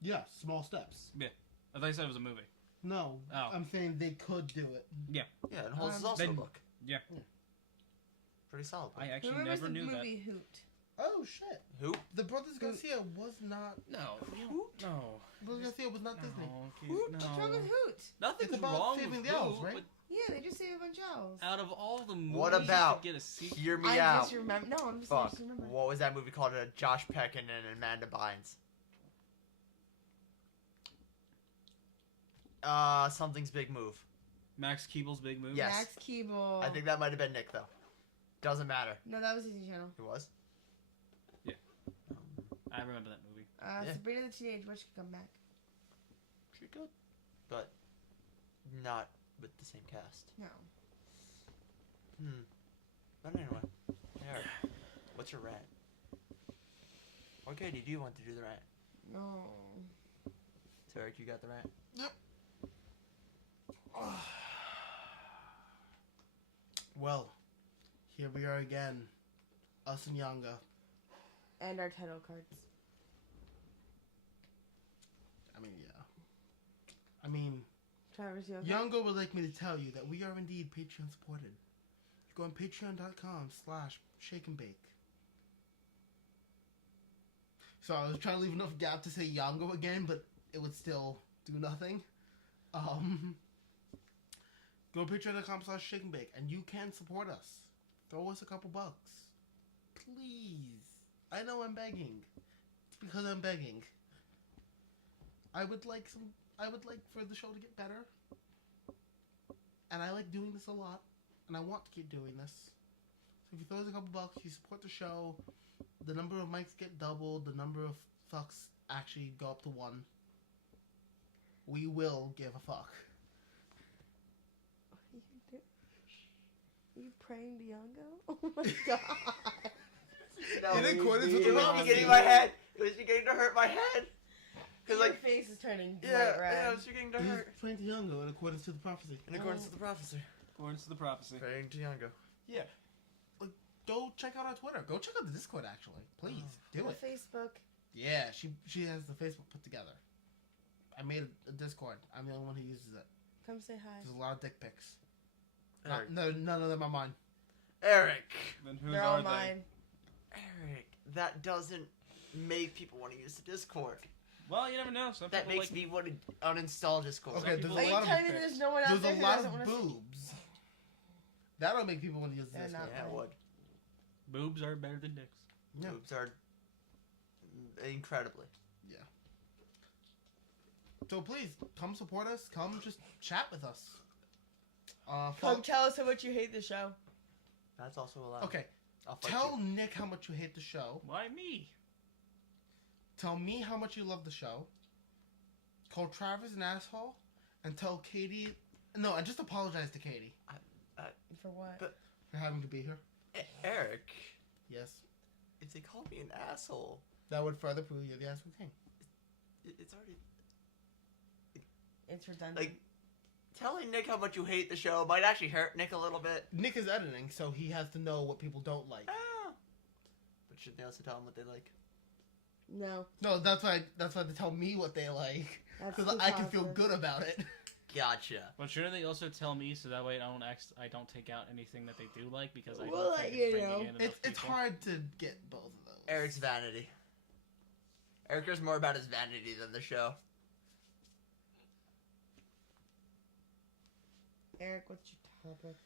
Yeah, Small Steps. I thought you said it was a movie. No, Oh. I'm saying they could do it. Yeah, and Holes is also then- a book. yeah. Pretty solid book. I Who actually remembers never the knew that. movie Hoot? Oh shit! Who? The Brothers Garcia was not. No. No. Brothers Garcia was not Disney. What's wrong with Hoot? Nothing's It's about wrong saving with the owls, Hoot, right? but Yeah, they just save a bunch of owls. out of all the movies What about- to get a sequel... Hear me I out. just remember. No, I'm just Fuck. just remember. What was that movie called? Josh Peck and Amanda Bynes. Something's Big Move. Max Keeble's big movie. Yes. Max Keeble. I think that might have been Nick though. Doesn't matter. No, that was Disney Channel. It was. I remember that movie. Yeah. Sabrina the Teenage Witch could come back. She could, but not with the same cast. No. But anyway, Eric, what's your rant? Okay, do you want to do the rant? No. So Eric, you got the rant. Well, here we are again, us and Yanga. And our title cards. I mean, yeah. I mean, Travis, you okay? Yanga would like me to tell you that we are indeed Patreon supported. You go on patreon.com/shakeandbake. So I was trying to leave enough gap to say Yango again, but it would still do nothing. Go to patreon.com/shakeandbake, and you can support us. Throw us a couple bucks. Please. I know I'm begging. It's because I'm begging. I would like for the show to get better. And I like doing this a lot. And I want to keep doing this. So if you throw us a couple bucks, you support the show. The number of mics get doubled. The number of fucks actually go up to 1. We will give a fuck. Are you praying to Yango? Oh my god. In accordance with It the was prophecy. beginning my head. It was beginning to hurt my head. Cause Your like face is turning bright yeah, red. it was beginning to He's hurt. praying to Yango in accordance to the prophecy. In accordance to the prophecy. According to the prophecy. Praying to Yango. Yeah. Go check out our Twitter. Go check out the Discord, actually. Please, do The it. Facebook. Yeah, she has the Facebook put together. I made a Discord. I'm the only one who uses it. Come say hi. There's a lot of dick pics. Eric. None of them are mine. Eric. Then whose They're are all they? mine. Eric. That doesn't make people want to use the Discord. Well, you never know. Some That people makes like me want to uninstall Discord. Okay, people there's Are a you lot of telling me pics. there's no one out there's there a who lot doesn't of want to see? boobs. That'll make people want to use the They're Discord. not. Yeah, it would. boobs are better than dicks. Yeah. Boobs are incredibly. So please come support us. Come just chat with us. Come tell us how much you hate the show. That's also allowed. Okay, I'll fight tell you. Nick how much you hate the show. Why me? Tell me how much you love the show. Call Travis an asshole, and tell Katie. No, and just apologize to Katie For what? But- for having to be here. Eric, Yes, if they call me an asshole, that would further prove you're the asshole king. it's already It's redundant. like telling Nick how much you hate the show might actually hurt Nick a little bit. Nick is editing, so he has to know what people don't like. But should they also tell him what they like? no. No, that's why they tell me what they like, That's because too I can feel positive. good about it. Gotcha. But shouldn't they also tell me so that way I don't take out anything that they do like because I We'll don't let think you it's bringing know. in enough It's people. hard to get both of those. Eric's vanity. Eric cares more about his vanity than the show. Eric, what's your topic?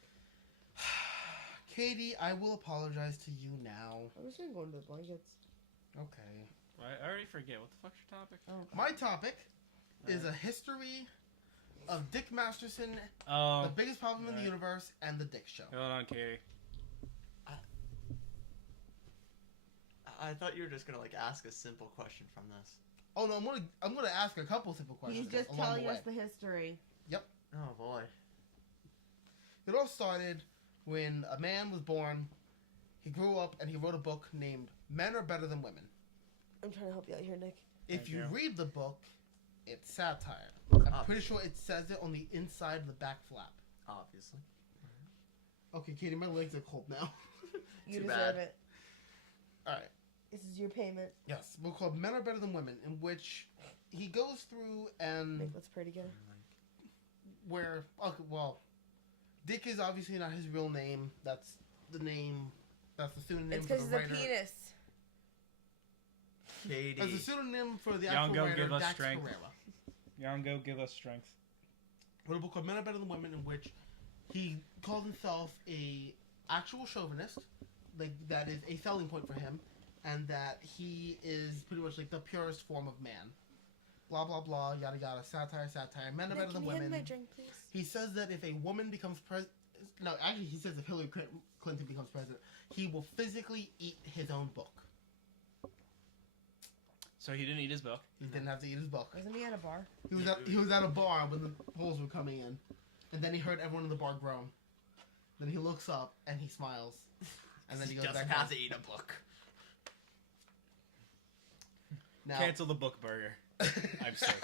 Katie, I will apologize to you now. I was gonna go into the blankets. Okay. I already forget. What the fuck's your topic? Oh, My topic is a history of Dick Masterson, the Oh, biggest problem in the right. universe, and the Dick Show. hold on, Katie. I thought you were just gonna like ask a simple question from this. Oh no, I'm gonna ask a couple simple questions. he's just along telling the way. us the history. Oh boy. It all started when a man was born. He grew up and he wrote a book named "Men Are Better Than Women." I'm trying to help you out here, Nick. If Thank you you. read the book, it's satire. I'm Obviously. pretty sure it says it on the inside of the back flap. Obviously. Okay, Katie, my legs are cold now. You Too deserve bad. it. All right. This is your payment. Yes, a book called "Men Are Better Than Women," in which he goes through and Nick, let's pray together. where okay, well, Dick is obviously not his real name. That's the name. That's the pseudonym It's for because the he's a writer. penis. Katie. That's a pseudonym for the Young, actual go writer, give us Dax strength. Pereira. Yango, give us strength. Wrote a book called "Men Are Better Than Women," in which he calls himself a actual chauvinist, like that is a selling point for him, and that he is pretty much like the purest form of man. Blah blah blah, yada yada, satire, satire. Men are Nick, better can than you hand me women. my drink, please? He says that if a woman becomes president, no, actually he says if Hillary Clinton becomes president, he will physically eat his own book. So he didn't eat his book. He didn't have to eat his book. Wasn't he at a bar? He was at a bar when the polls were coming in, and then he heard everyone in the bar groan. Then he looks up and he smiles, and then he goes doesn't back have home. to eat a book. Now, Cancel the book burger. I'm safe.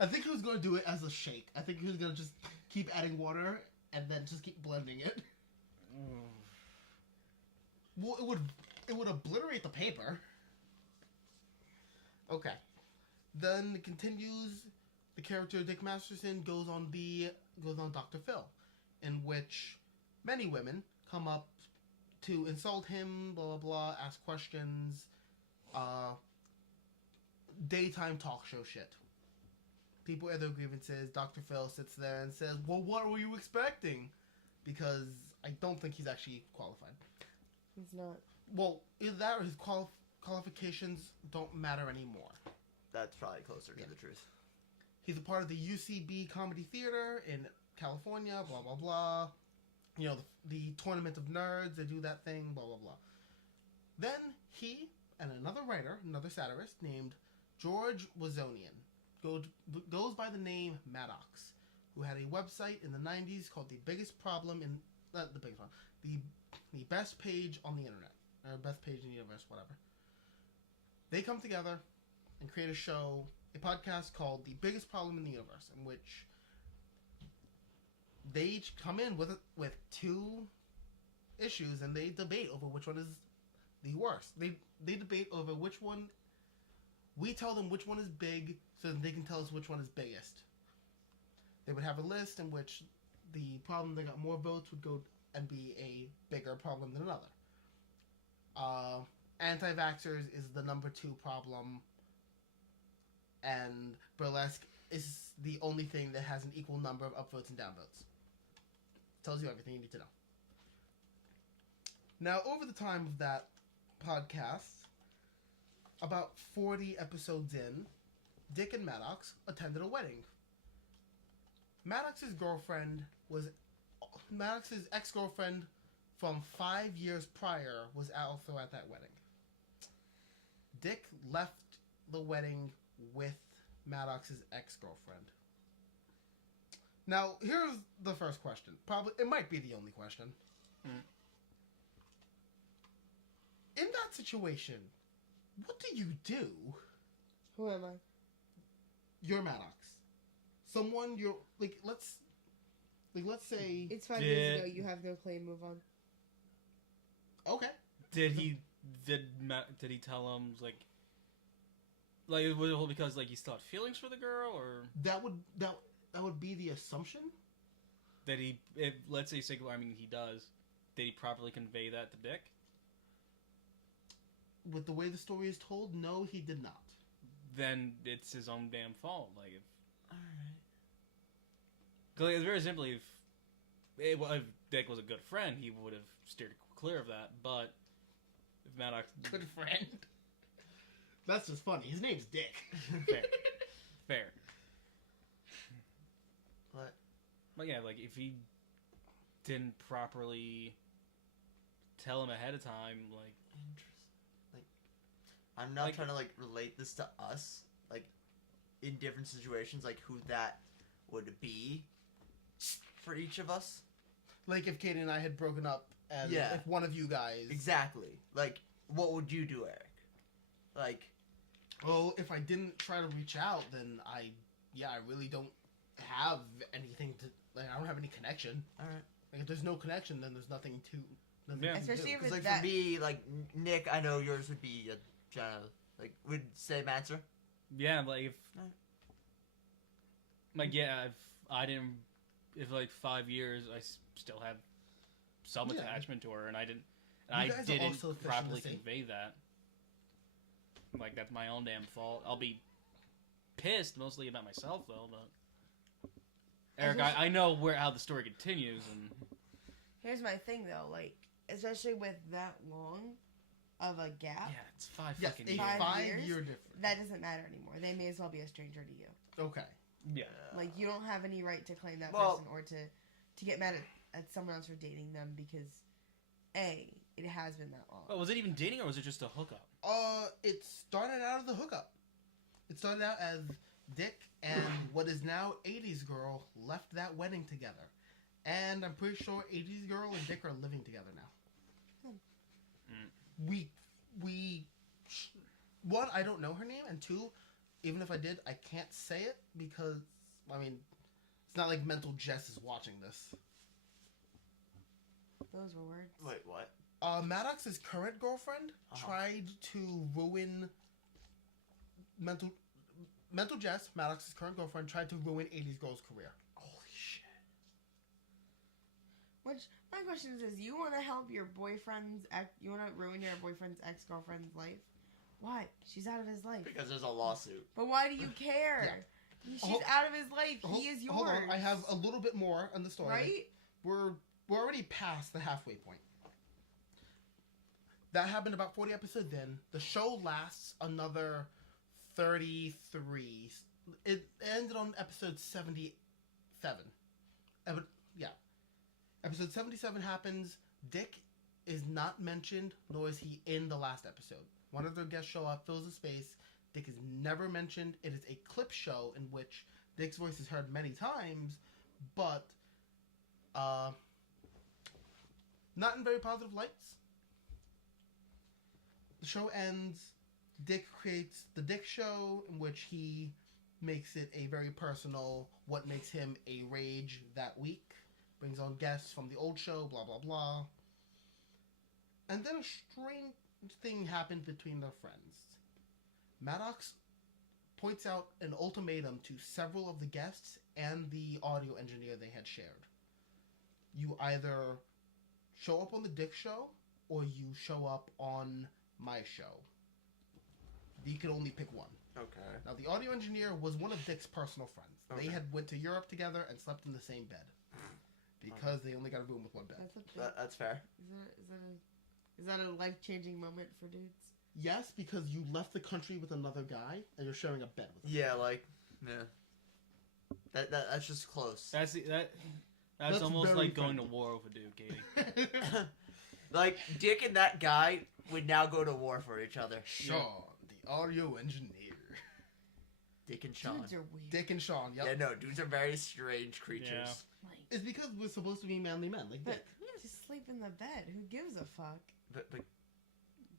I think he was going to do it as a shake. I think he was going to just keep adding water and then just keep blending it. Well, it would obliterate the paper. Okay. Then it continues. The character Dick Masterson goes on Dr. Phil, in which many women come up to insult him, blah blah blah, ask questions, daytime talk show shit. People air their grievances. Dr. Phil sits there and says, "Well, what were you expecting?" Because I don't think he's actually qualified. He's not. Well, either that or his qualifications don't matter anymore. That's probably closer Yeah. to the truth. He's a part of the UCB Comedy Theater in California, blah, blah, blah. You know, the Tournament of Nerds, they do that thing, blah, blah, blah. Then he and another writer, another satirist named George Wazonian, goes by the name Maddox, who had a website in the 90s called The Biggest Problem in... Not the biggest one. The best page on the internet. Or best page in the universe, whatever. They come together and create a podcast called The Biggest Problem in the Universe, in which they each come in with two issues and they debate over which one is the worst. They debate over which one. We tell them which one is big so that they can tell us which one is biggest. They would have a list in which the problem that got more votes would go and be a bigger problem than another. Anti-vaxxers is the number 2 problem, and burlesque is the only thing that has an equal number of upvotes and downvotes. Tells you everything you need to know. Now, over the time of that podcast, about 40 episodes in, Dick and Maddox attended a wedding. Maddox's ex-girlfriend from 5 years prior was also at that wedding. Dick left the wedding with Maddox's ex-girlfriend. Now, here's the first question. It might be the only question. In that situation, what do you do? Who am I? You're Maddox. Someone you're let's say It's 5 years ago. You have no claim. Move on. okay. Did he tell him like was it because like he still had feelings for the girl or That that would be the assumption. That he, let's say, I mean, he does. Did he properly convey that to Dick? With the way the story is told, no, he did not. Then it's his own damn fault. Like, if... Alright. Because it's very simply, if Dick was a good friend, he would have steered clear of that. But if Maddox, Good friend. That's just funny. His name's Dick. fair. What? But yeah, like if he didn't properly tell him ahead of time, like Interesting. Like, I'm not Like- trying to like relate this to us, like in different situations, like who that would be for each of us. Like if Katie and I had broken up, and Yeah. if one of you guys... Exactly. Like, what would you do, Eric? Like, Well, if I didn't try to reach out, then I really don't have anything to... Like, I don't have any connection. all right. Like, if there's no connection, then there's nothing to... Yeah. Especially if Because it's like that. for me, like Nick, I know yours would be a general, like would same answer. yeah, like if Right. like yeah, if like 5 years, I still have some Yeah. attachment to her, and I didn't, You and guys I are didn't also fish in the properly sea. convey that. Like that's my own damn fault. I'll be pissed mostly about myself though, but Eric, I know how the story continues, and Here's my thing though, like especially with that long of a gap, yeah, it's 5 Yes, fucking a years. 5 years? five-year difference. that doesn't matter anymore. They may as well be a stranger to you. Okay. Yeah, Like you don't have any right to claim that Well- person or to get mad at someone else for dating them because it has been that long. oh, was it even dating or was it just a hookup? It started out as a hookup. It started out as Dick and what is now 80s girl left that wedding together. And I'm pretty sure 80s girl and Dick are living together now. We one, I don't know her name, and two, even if I did, I can't say it because, I mean, it's not like Mental Jess is watching this. Those were words. Wait, what? Maddox's current girlfriend tried to ruin Mental Jess, Maddox's current girlfriend, tried to ruin 80s girl's career. Holy shit! Which my question is, you want to help your boyfriend's you want to ruin your boyfriend's ex-girlfriend's life? Why? She's out of his life. Because there's a lawsuit. But why do you care? She's Hold- out of his life. He is yours. Hold on, I have a little bit more on the story. Right? We're already past the halfway point. That happened about 40 episodes in. The show lasts another 33. It ended on episode 77. Yeah. Episode 77 happens. Dick is not mentioned, nor is he in the last episode. One of their guests show up, fills the space. Dick is never mentioned. It is a clip show in which Dick's voice is heard many times, but not in very positive lights. The show ends. Dick creates the Dick Show, in which he makes it a very personal what makes him a rage that week. Brings on guests from the old show, blah, blah, blah. And then a strange thing happened between their friends. Maddox points out an ultimatum to several of the guests and the audio engineer they had shared. You either show up on the Dick Show, or you show up on my show. You could only pick one. Okay. Now, the audio engineer was one of Dick's personal friends. They Okay. had went to Europe together and slept in the same bed. Because they only got a room with one bed. That's a big, That's fair. is that a life-changing moment for dudes? Yes, because you left the country with another guy, and you're sharing a bed with him. Yeah, like, yeah. That's just close. That's That's almost very like going to friendly. war with a dude, Katie. Like, Dick and that guy would now go to war for each other. Sean, the audio engineer. Dick and Sean. Dudes are weird. Dick and Sean, yep. Yeah, no, dudes are very strange creatures. Yeah. Like, It's because we're supposed to be manly men, like but Dick. just sleep in the bed. Who gives a fuck? But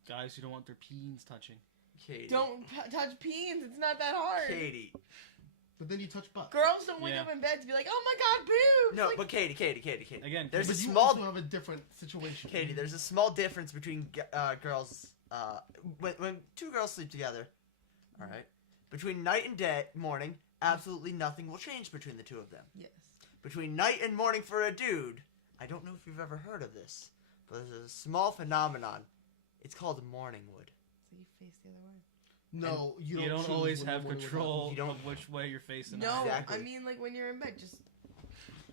Guys who don't want their peens touching. Katie. Don't touch peens. It's not that hard. Katie. But then you touch butt. Girls don't wake Yeah. up in bed to be like, "Oh my god, boobs!" No, Like, but Katie. Again, There's But a you small also have a different situation. Katie, there's a small difference between girls. When two girls sleep together, all right, between night and day, morning, absolutely nothing will change between the two of them. Yes. Between night and morning for a dude, I don't know if you've ever heard of this, but there's a small phenomenon. It's called morning wood. So you face the other way. No, you You don't choose always when have the morning wood control You don't- of which way you're facing. No, Exactly. I mean like when you're in bed, just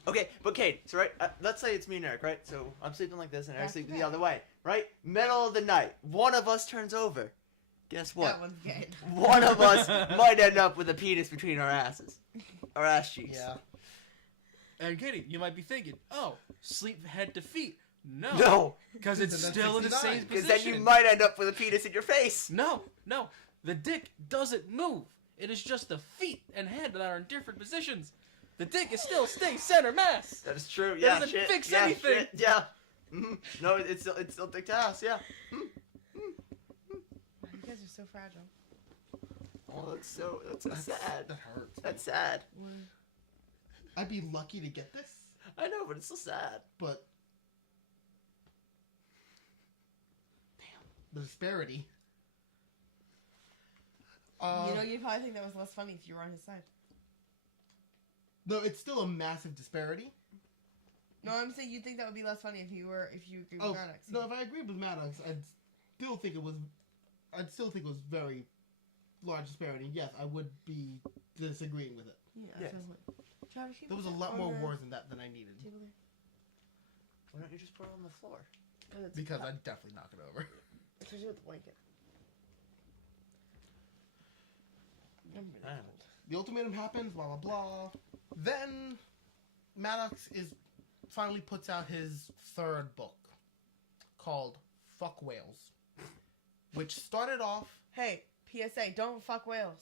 Okay, but Kate, so right, let's say it's me and Eric, right? So I'm sleeping like this, and Eric's Back to sleeping the bed. other way, right? Middle of the night, one of us turns over. Guess what? that one's gay. One of us might end up with a penis between our asses, our ass cheeks. Yeah. And Katie, you might be thinking, oh, sleep head to feet. No. No, Because it's Then that's still in the 69. same because position. then you might end up with a penis in your face. No. The dick doesn't move. It is just the feet and head that are in different positions. The dick is still staying center mass. That is true. That Yeah, doesn't shit. fix yeah, anything. Shit. Yeah. No, it's still dick to ass. Yeah. You guys are so fragile. Oh, that's so sad. That hurts. That's sad. I'd be lucky to get this, I know, but it's still sad. but the disparity. You'd probably think that was less funny if you were on his side. No, it's still a massive disparity. No, I'm saying you'd think that would be less funny if you agreed with Oh, Maddox. no, if I agreed with Maddox, I'd still think it was very large disparity. Yes, I would be disagreeing with it. Yeah, Yeah. that's what I'm like. Travis, you There was a put lot that more on the wars than that than I needed. table there? Why don't you just put it on the floor? Oh, that's Because a cup. I'd definitely knock it over. Especially with the blanket. I'm really I don't know. cold. The ultimatum happens, blah blah blah. Then Maddox finally puts out his third book called Fuck Whales, which started off. Hey, PSA, don't fuck whales.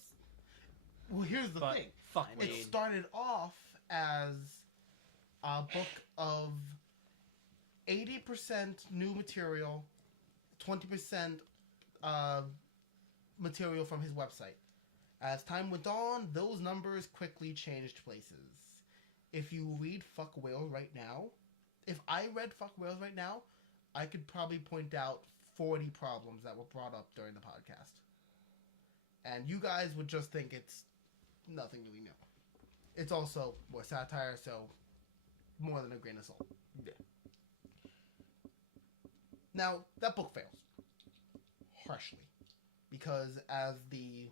Well, here's the But thing. fuck I It mean- started off as a book of 80% new material, 20% material from his website. As time went on, those numbers quickly changed places. If you read Fuck Whales right now, if I read Fuck Whales right now, I could probably point out 40 problems that were brought up during the podcast. And you guys would just think it's nothing really new. It's also more satire, so more than a grain of salt. Yeah. Now, that book fails. Harshly. Because as the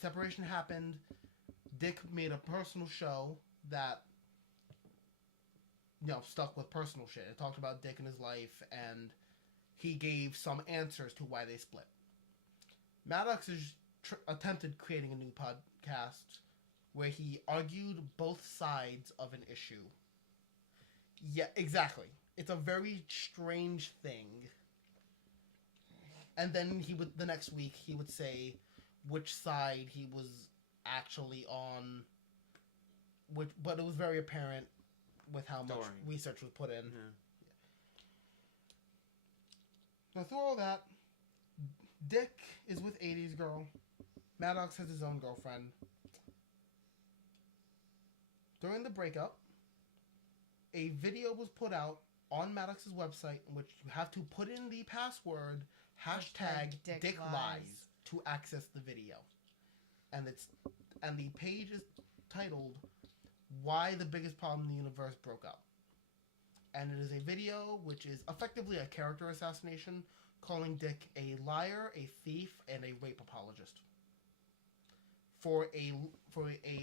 separation happened, Dick made a personal show that, stuck with personal shit. It talked about Dick and his life, and he gave some answers to why they split. Maddox has attempted creating a new podcast where he argued both sides of an issue. Yeah, exactly. It's a very strange thing. And then the next week he would say which side he was actually on, but it was very apparent with how much Story. research was put in. Yeah. Now through all that, Dick is with 80s girl. Maddox has his own girlfriend. During the breakup, a video was put out on Maddox's website in which you have to put in the password hashtag Dick Lies to access the video. And the page is titled Why the Biggest Problem in the Universe Broke Up. And it is a video which is effectively a character assassination, calling Dick a liar, a thief, and a rape apologist. For a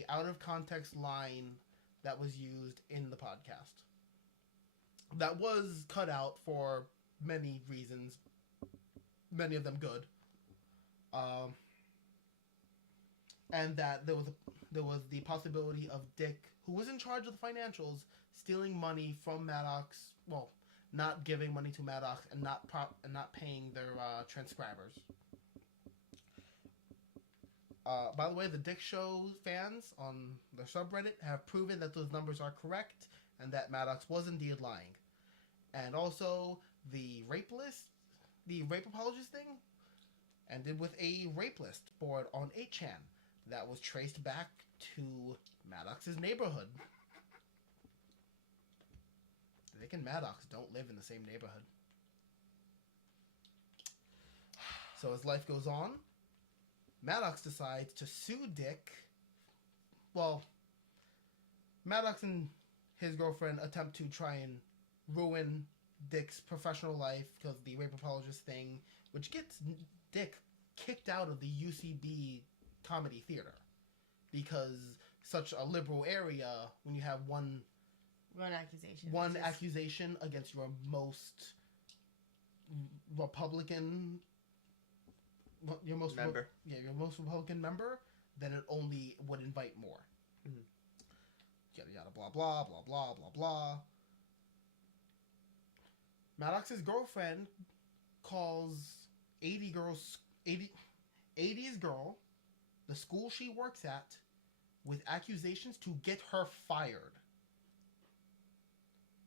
out of context line that was used in the podcast. That was cut out for many reasons, many of them good. And that there was the possibility of Dick, who was in charge of the financials, stealing money from Maddox. Well, not giving money to Maddox and not paying their transcribers. By the way, the Dick Show fans on the subreddit have proven that those numbers are correct and that Maddox was indeed lying. And also, the rape apologist thing ended with a rape list board on 8chan that was traced back to Maddox's neighborhood. Dick and Maddox don't live in the same neighborhood. So as life goes on, Maddox decides to sue Dick well, Maddox and his girlfriend attempt to try and ruin Dick's professional life because the rape apologist thing, which gets Dick kicked out of the UCB comedy theater because such a liberal area, when you have one accusation against your most Republican, your most member, your most Republican member, then it only would invite more. Mm-hmm. Yada yada blah blah blah blah blah blah. Maddox's girlfriend calls 80's girl, the school she works at, with accusations to get her fired.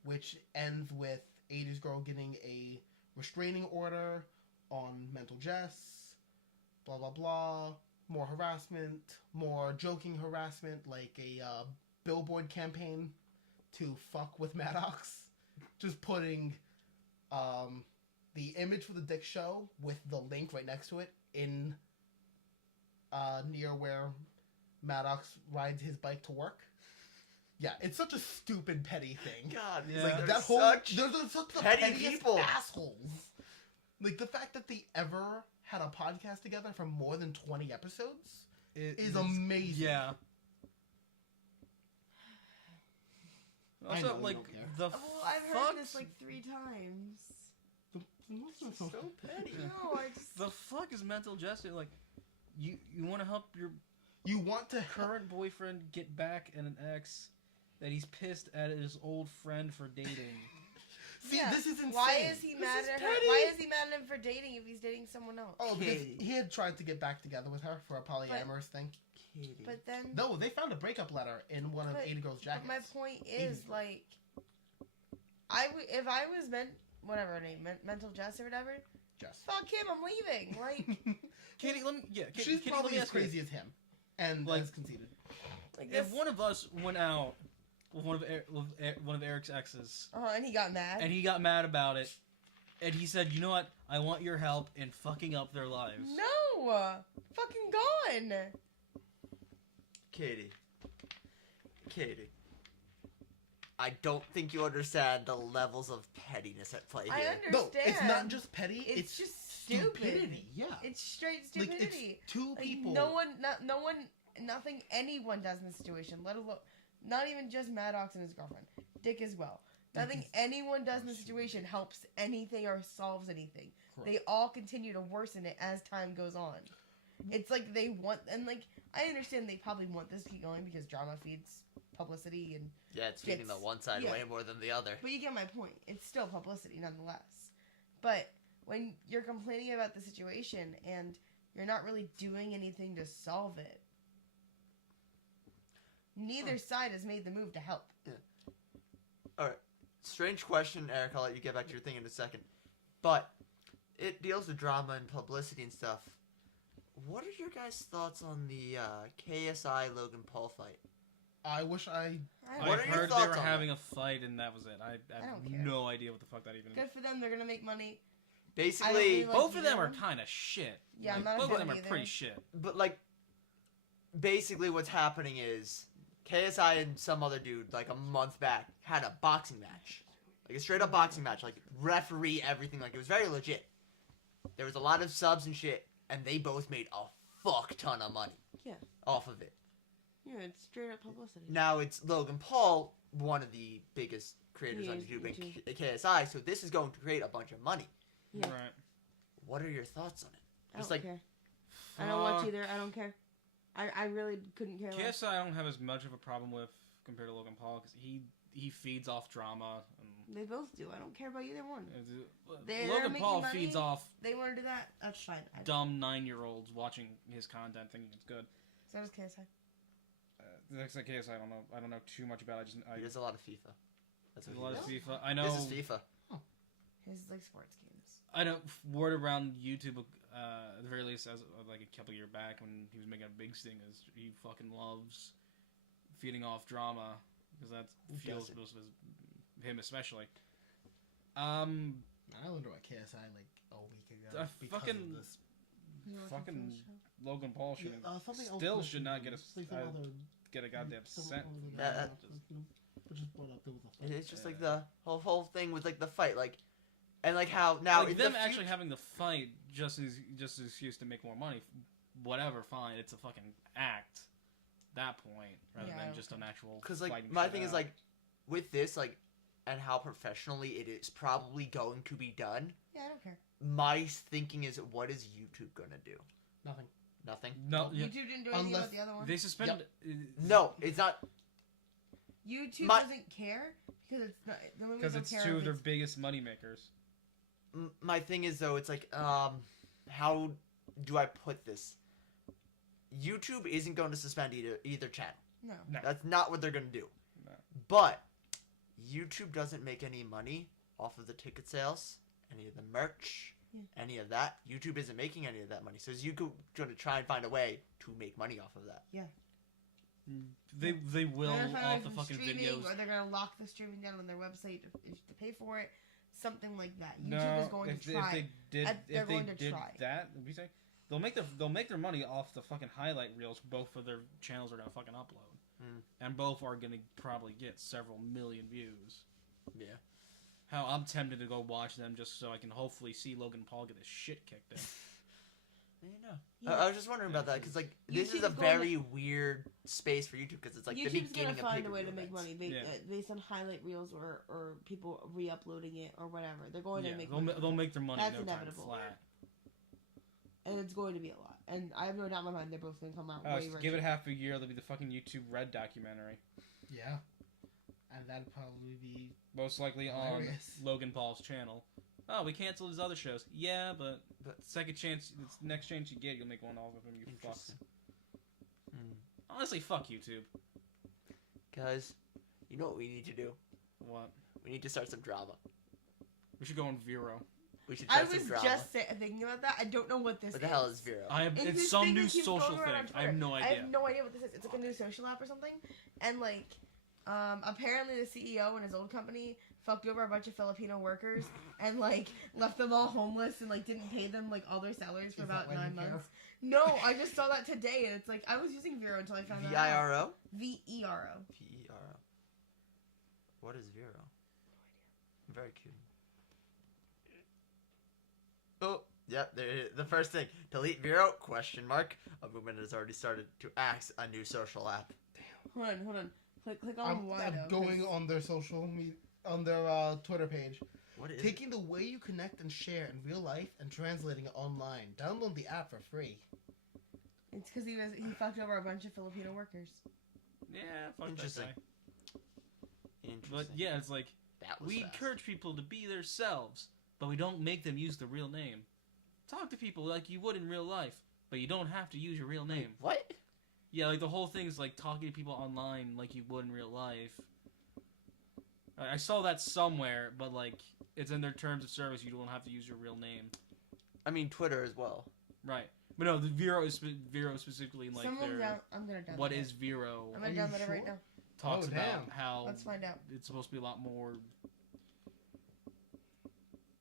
Which ends with 80's girl getting a restraining order on mental jest, blah blah blah, more harassment, more joking harassment, like a billboard campaign to fuck with Maddox. Just putting the image for the Dick Show with the link right next to it in near where Maddox rides his bike to work. Yeah, it's such a stupid, petty thing. God, yeah. Like, they're that whole... such They're such the petty pettiest people. assholes. Like, the fact that they ever had a podcast together for more than 20 episodes is amazing. Yeah. I Also, know you like, don't care. the I've fuck? heard this like 3 times. so petty. No, I just... The fuck is mental justice? Like, you want to help your You want to... current boyfriend get back at an ex that he's pissed at his old friend for dating. See, Yeah. this is insane. Why is he mad is at her? petty. Why is he mad at him for dating if he's dating someone else? Oh, because Katie. he had tried to get back together with her for a polyamorous thing. Katie. But then... No, they found a breakup letter in one of But- 80 Girls' jackets. But my point is, 80's like... if I was whatever her name, mental Jess or whatever, Jess. fuck him, I'm leaving. Like... Katie, let me She's Katie, let probably me as ask you crazy as him. And Like- as conceited. Like If this, one of us went out with one of Eric's exes, and he got mad. and he got mad about it, and he said, "You know what? I want your help in fucking up their lives." No! Fucking gone! Katie. I don't think you understand the levels of pettiness at play I here. understand. No, it's not just petty. It's just stupid. stupidity. Yeah. It's straight Like, stupidity. it's two Like, people. nothing anyone does in this situation, let alone, not even just Maddox and his girlfriend, Dick as well. Nothing anyone does in this situation helps anything or solves anything. Correct. They all continue to worsen it as time goes on. It's like they want, and like, I understand they probably want this to keep going because drama feeds publicity, and Yeah, it's feeding the one side yeah. way more than the other. but you get my point. It's still publicity nonetheless. But when you're complaining about the situation and you're not really doing anything to solve it, neither side has made the move to help. Alright. Strange question, Eric. I'll let you get back to your thing in a second. But it deals with drama and publicity and stuff. What are your guys' thoughts on the KSI Logan Paul fight? I wish I... I What I are your heard they thoughts were on having a fight, and that was it. I have don't care. no idea what the fuck that even is. Good for them. They're gonna make money. Basically, really like- Both of them are either. kind of shit. Yeah, I'm Like, not a both of fan them are either. pretty shit. but like, basically what's happening is KSI and some other dude, like a month back, had a boxing match. Like a straight up boxing match. Like, referee, everything. Like, it was very legit. There was a lot of subs and shit, and they both made a fuck ton of money. Yeah. Off of it. Yeah, it's straight up publicity. Now it's Logan Paul, one of the biggest creators on He is, YouTube, and me KSI, so this is going to create a bunch of money. Yeah. Right. What are your thoughts on it? I Just don't like, care. I don't watch either. I don't care. I really couldn't care less. KSI I don't have as much of a problem with compared to Logan Paul because he feeds off drama. And, They both do. I don't care about either one. They're Logan making Paul money. feeds off They want to do that. That's fine. dumb 9-year-olds watching his content thinking it's good. So does KSI. That's like KSI. I don't know too much about. he does a lot of FIFA. That's what a lot of he does. FIFA. I know. This is FIFA. His like sports games. I know word around YouTube, at the very least, as like a couple year back when he was making a big sting, is he fucking loves feeding off drama because that fuels doesn't? most of him especially. I learned about KSI like a week ago. because fucking- of this. Fucking Logan Paul should Something else still with should not get a. some other get a goddamn cent. Just brought up there was a fight. It's just like the whole thing with like the fight, like, and like how now Like in them the actually having the fight just as an excuse to make more money. Whatever, fine. It's a fucking act. That point, rather Yeah, I than don't just an actual. because like fighting my shit thing is out. like with this like and how professionally it is probably going to be done. Yeah, I don't care. My thinking is, what is YouTube gonna do? Nothing. Nothing. no, yeah, YouTube didn't do anything Unless about the other one. they suspended. No, it's not. YouTube My- doesn't care because it's not. The movies because don't it's care two if of their it's- biggest money makers. My thing is though, it's like, how do I put this? YouTube isn't going to suspend either channel. No. No. That's not what they're going to do. No. But YouTube doesn't make any money off of the ticket sales, any of the merch, any of that. YouTube isn't making any of that money. So is YouTube going to try and find a way to make money off of that? They will They're gonna off find the fucking streaming, videos. or they're gonna lock the streaming down on their website to pay for it. Something like that. YouTube No, is going if, to try. if they did, They're if they going to did try. that, what do you say? They'll make their money off the fucking highlight reels. Both of their channels are gonna fucking upload, and both are gonna probably get several million views. Yeah. How I'm tempted to go watch them just so I can hopefully see Logan Paul get his shit kicked in. I know. Yeah. I was just wondering about that because like this is YouTube's a going very weird space for YouTube because it's like the YouTube's beginning gonna find of a way to pay-per-view make events. money Yeah. based on highlight reels or people re-uploading it or whatever. They're going Yeah, to make they'll, money. they'll make their money That's no time inevitable. flat. And it's going to be a lot. And I have no doubt in my mind they're both going to come out way richer. Give it half a year, there'll be the fucking YouTube Red documentary. Yeah. And that'd probably be Most likely on hilarious. Logan Paul's channel. Oh, we canceled his other shows. Yeah, but second chance, it's the next chance you get, you'll make one off of him, you fuck. Interesting. Honestly, fuck YouTube. Guys, you know what we need to do? What? We need to start some drama. We should go on Vero. We should I start was some drama. just thinking about that. I don't know what this What the hell is Vero? It's It's this some thing new that keeps social going around thing. on I have no Twitter. idea. I have no idea what this is. It's like a new social app or something. And like, apparently the CEO in his old company fucked over a bunch of Filipino workers and like left them all homeless and like didn't pay them like all their salaries for Is about that why 9 you care? months. No, I just saw that today and it's like I was using Vero until I found out. V-I-R-O? V-E-R-O. V-E-R-O. What is Vero? Very cute. Oh, yep. The first thing. Delete Vero? Question mark. A movement has already started to axe a new social app. Hold on. Click on I'm why though. going 'cause- on their social media, on their Twitter page. What is Taking the way you connect and share in real life and translating it online. Download the app for free. It's because he fucked over a bunch of Filipino workers. Yeah, fuck that Interesting. guy. it? Interesting. But yeah, it's like, That was we fast. encourage people to be themselves, but we don't make them use the real name. Talk to people like you would in real life, but you don't have to use your real name. What? Yeah, like the whole thing is like talking to people online like you would in real life. I saw that somewhere, but like it's in their terms of service. You don't have to use your real name, I mean, Twitter as well. right? But no, the Vero is Vero specifically like Someone's their out. I'm gonna download what it. is Vero I'm Are gonna you download it right sure? now. talks Oh, about damn. how Let's find out. it's supposed to be a lot more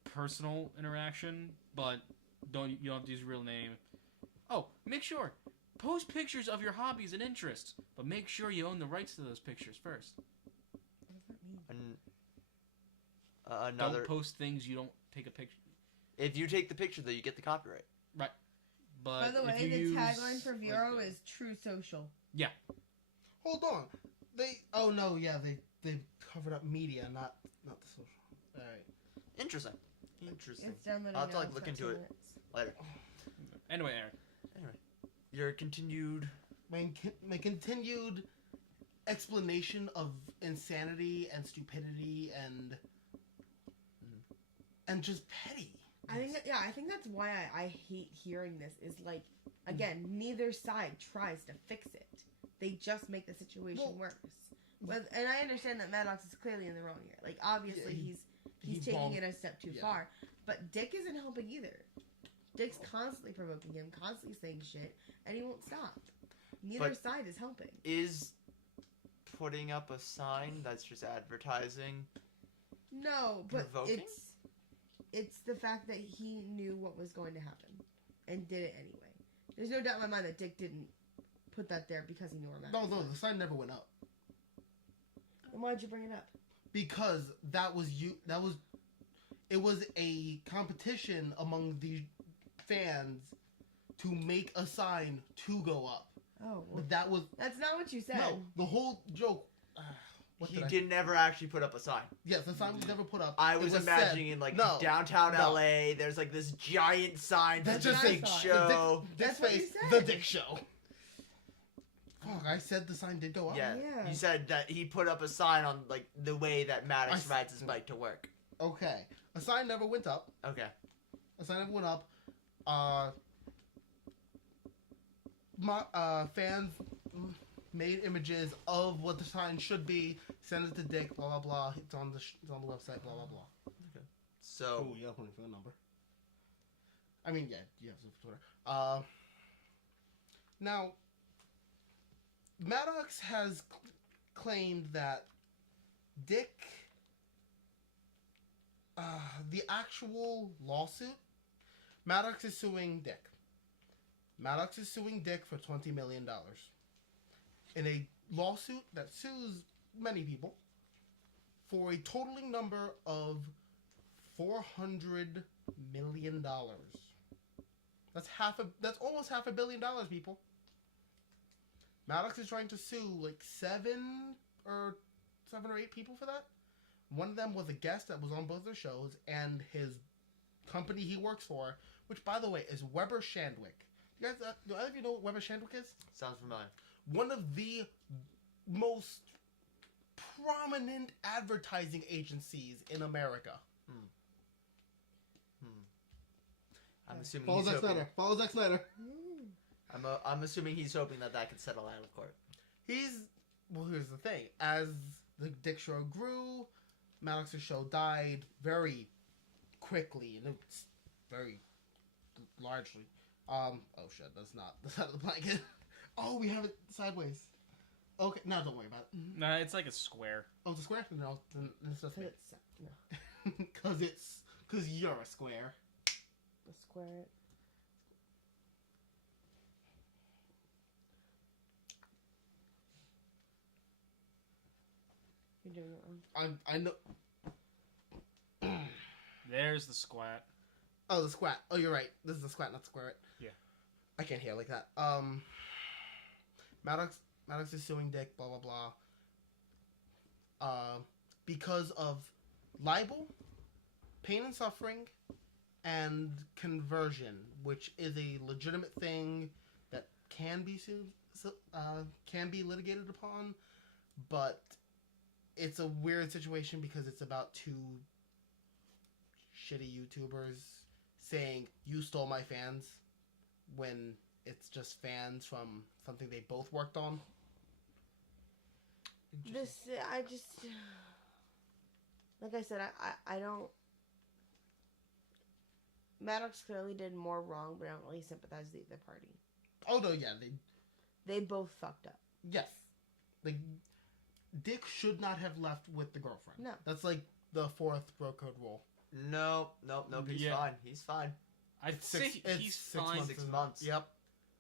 personal interaction, but you don't have to use your real name. Oh, make sure post pictures of your hobbies and interests, but make sure you own the rights to those pictures first. What does that mean? Another. Don't post things you don't take a picture. If you take the picture, though, you get the copyright. But By the if way, you the use, tagline for Vero like, is True Social. Hold on. They covered up media, not the social. All right. Interesting. Interesting. It's downloading. I'll have to, now. like, It's look got into 2 it. minutes. Later. Anyway, Aaron. Your continued. My continued explanation of insanity and stupidity and just petty. I think that's why I hate hearing this. Is like, again, neither side tries to fix it. They just make the situation Well- worse. And I understand that Maddox is clearly in the wrong here. Like, obviously, Yeah, he's he taking bumped- it a step too yeah. far. But Dick isn't helping either. Dick's constantly provoking him, constantly saying shit, and he won't stop. Neither But- side is helping. Is putting up a sign that's just advertising. No, but Provoking? it's the fact that he knew what was going to happen and did it anyway. There's no doubt in my mind that Dick didn't put that there because he knew where Maddox No, was. the sign never went up. Then why'd you bring it up? Because it was a competition among the fans to make a sign to go up. Oh, well, But that was that's not what you said. no. The whole joke. He didn't ever actually put up a sign. Yes, the sign was never put up. I It was said, imagining in like no, downtown no. LA, there's like this giant sign That's for the just big I thought. show. Dick's That's what you face, said. the Dick Show. Fuck, I said the sign did go up. Yeah. Yeah. You said that he put up a sign on like the way that Maddox I- rides his bike to work. Okay. A sign never went up. Okay. A sign never went up. Fans made images of what the sign should be. Send it to Dick. Blah blah blah. It's on the website. Blah blah blah. So Oh, yeah, I'm for the number. I mean, yeah, you have Twitter. Now, Maddox has claimed that Dick, the actual lawsuit, Maddox is suing Dick. Maddox is suing Dick for $20 million in a lawsuit that sues many people for a totaling number of $400 million. That's almost $500 million, people. Maddox is trying to sue like seven or eight people for that. One of them was a guest that was on both their shows, and his company he works for, which by the way is Weber Shandwick. You guys, do either of you know what Weber Shandwick is? sounds familiar. One of the most prominent advertising agencies in America. I'm assuming Follow he's Zack hoping. Snyder. Follow Zack Snyder. I'm assuming he's hoping that can settle out of court. Well, here's the thing. As the Dick Show grew, Maddox's show died very quickly, and it's very largely. Oh shit, that's not the blanket. Oh, we have it sideways. Okay, no, don't worry about it. Nah, it's like a square. Oh, it's a square? No, then it's just me. No. Cause you're a square. A square. You're doing it wrong. I know. There's the squat. Oh, the squat. Oh, you're right. This is the squat, not the square. Yeah. I can't hear like that. Maddox is suing Dick. Blah blah blah. Because of libel, pain and suffering, and conversion, which is a legitimate thing that can be can be litigated upon, but it's a weird situation because it's about two shitty YouTubers saying you stole my fans when it's just fans from something they both worked on. I just, like I said, I don't. Maddox clearly did more wrong, but I don't really sympathize with either party. Oh no, yeah, They both fucked up. yes, like Dick should not have left with the girlfriend. No. That's like the fourth bro code rule. Nope. He's Yeah. fine. He's fine. I'd It's say it's he's 6 fine. months, 6 isn't it? months. Yep.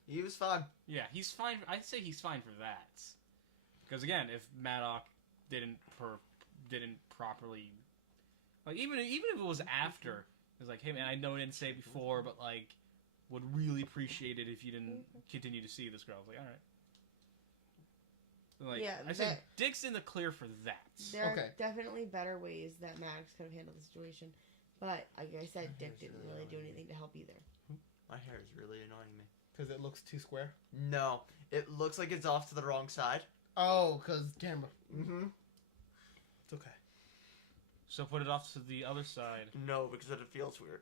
He was fine. Yeah, he's fine. I'd say he's fine for that. Because again, if Maddox didn't properly, like even if it was after, it's like, hey man, I know I didn't say it before, but like, would really appreciate it if you didn't continue to see this girl. I was like, all right. Like, Yeah, I say Dick's in the clear for that. There Okay. are definitely better ways that Maddox could have handled the situation, but like I said, Dick didn't really do anything to help either. My hair is really annoying me. Because it looks too square. No, it looks like it's off to the wrong side. Oh, because camera. Mm-hmm. It's okay. So put it off to the other side. No, because then it feels weird.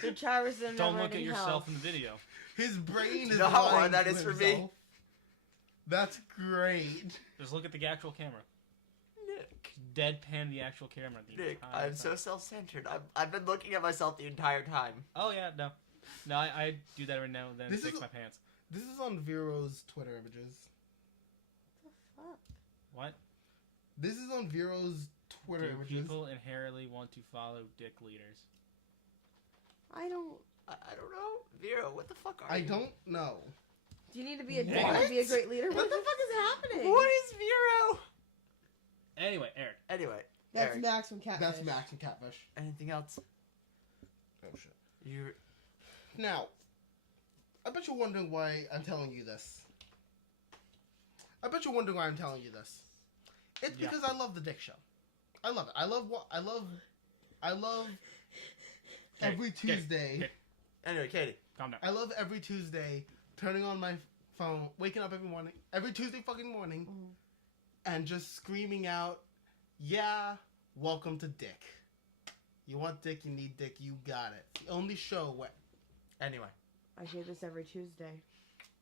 So Travis is Don't look at yourself in the video. His brain is No, lying that to is for me. himself. That's great. Just look at the actual camera. Nick. Deadpan the actual camera. The Nick, entire I'm time. so self-centered. I've been looking at myself the entire time. Oh yeah, no, I do that every now and then. This Fix is- my pants. This is on Vero's Twitter images. What the fuck? What? This is on Vero's Twitter Do images. people inherently want to follow dick leaders? I don't. I don't know. Vera, what the fuck are I you? don't know. Do you need to be a dick What? to be a great leader? What the fuck is happening? What is Vero? Anyway, Eric. Anyway, That's Eric, Max from Catfish. That's Max and Catfish. anything else? Oh shit. You Now, I bet you're wondering why I'm telling you this. It's Yeah. because I love the Dick Show. I love it. I love Okay, every okay, Tuesday. okay. Anyway, Katie. Calm down. I love every Tuesday turning on my phone, waking up every Tuesday fucking morning, and just screaming out, "Yeah, welcome to Dick. You want Dick, you need Dick, you got it." It's the only show where... Anyway, I hear this every Tuesday.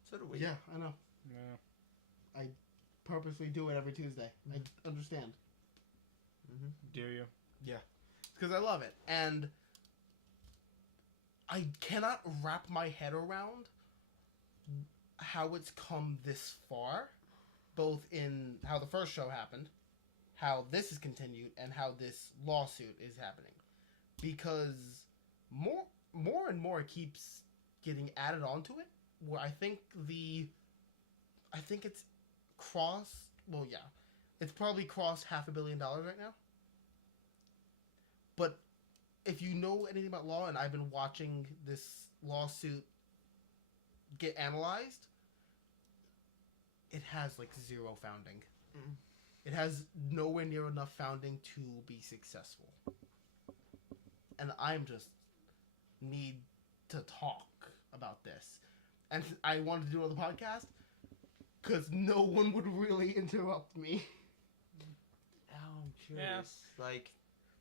so do we. Yeah, I know. Yeah. I purposely do it every Tuesday. I understand. Do you? Because I love it. And I cannot wrap my head around how it's come this far, both in how the first show happened, how this is continued, and how this lawsuit is happening. Because more and more keeps getting added onto it, where I think it's it's probably crossed $500 million right now. But if you know anything about law, and I've been watching this lawsuit get analyzed, it has like zero founding. Mm. It has nowhere near enough founding to be successful. And I'm just need to talk about this. And I wanted to do another podcast because no one would really interrupt me. Oh, I'm curious. Like,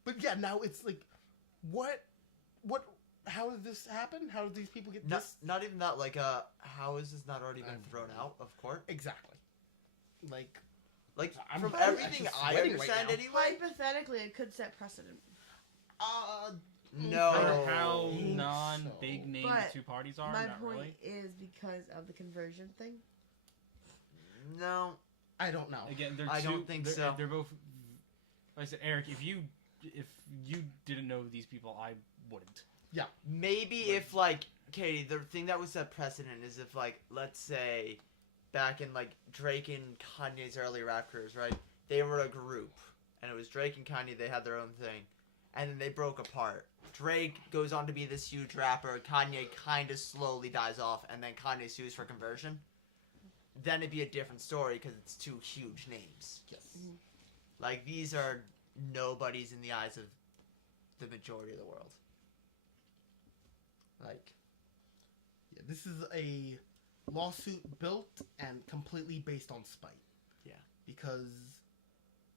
But yeah, now it's like, what, how did this happen? How did these people get this? not even that. Like, how has this not already been thrown out of court? Exactly. Like, I'm from actually everything I sweating right understand, now. anyway. Hypothetically, it could set precedent. No. For how think non-big so. name But the two parties are? My Not point really. is because of the conversion thing. No. I don't know. Again, I don't think they're, so. They're both. Like I said, Eric, if you didn't know these people, I wouldn't. Maybe if, like, Katie, the thing that would set precedent is if, like, let's say, back in, like, Drake and Kanye's early rap careers, right? They were a group, and it was Drake and Kanye, they had their own thing, and then they broke apart. Drake goes on to be this huge rapper, Kanye kind of slowly dies off, and then Kanye sues for conversion. Then it'd be a different story, because it's two huge names. Yes. Like, these are nobodies in the eyes of the majority of the world. Like, Yeah, this is a lawsuit built and completely based on spite. Yeah. Because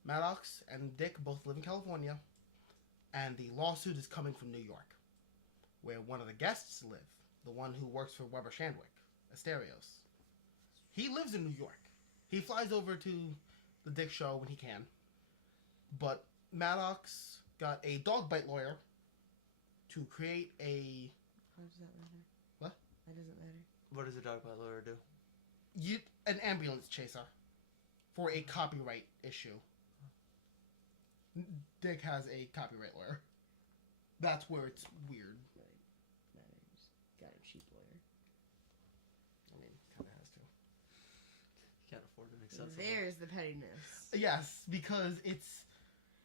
Maddox and Dick both live in California, and the lawsuit is coming from New York, where one of the guests live, the one who works for Weber Shandwick, Asterios. He lives in New York. He flies over to the Dick show when he can, but Maddox got a dog bite lawyer to create a... How does that matter? What? That doesn't matter. what does a dog bite lawyer do? an ambulance chaser for a copyright issue. Dick has a copyright lawyer. That's where it's weird. Matters. Got a cheap lawyer. I mean, kind of has to. Can't afford an accessible. There's the pettiness. Yes, because it's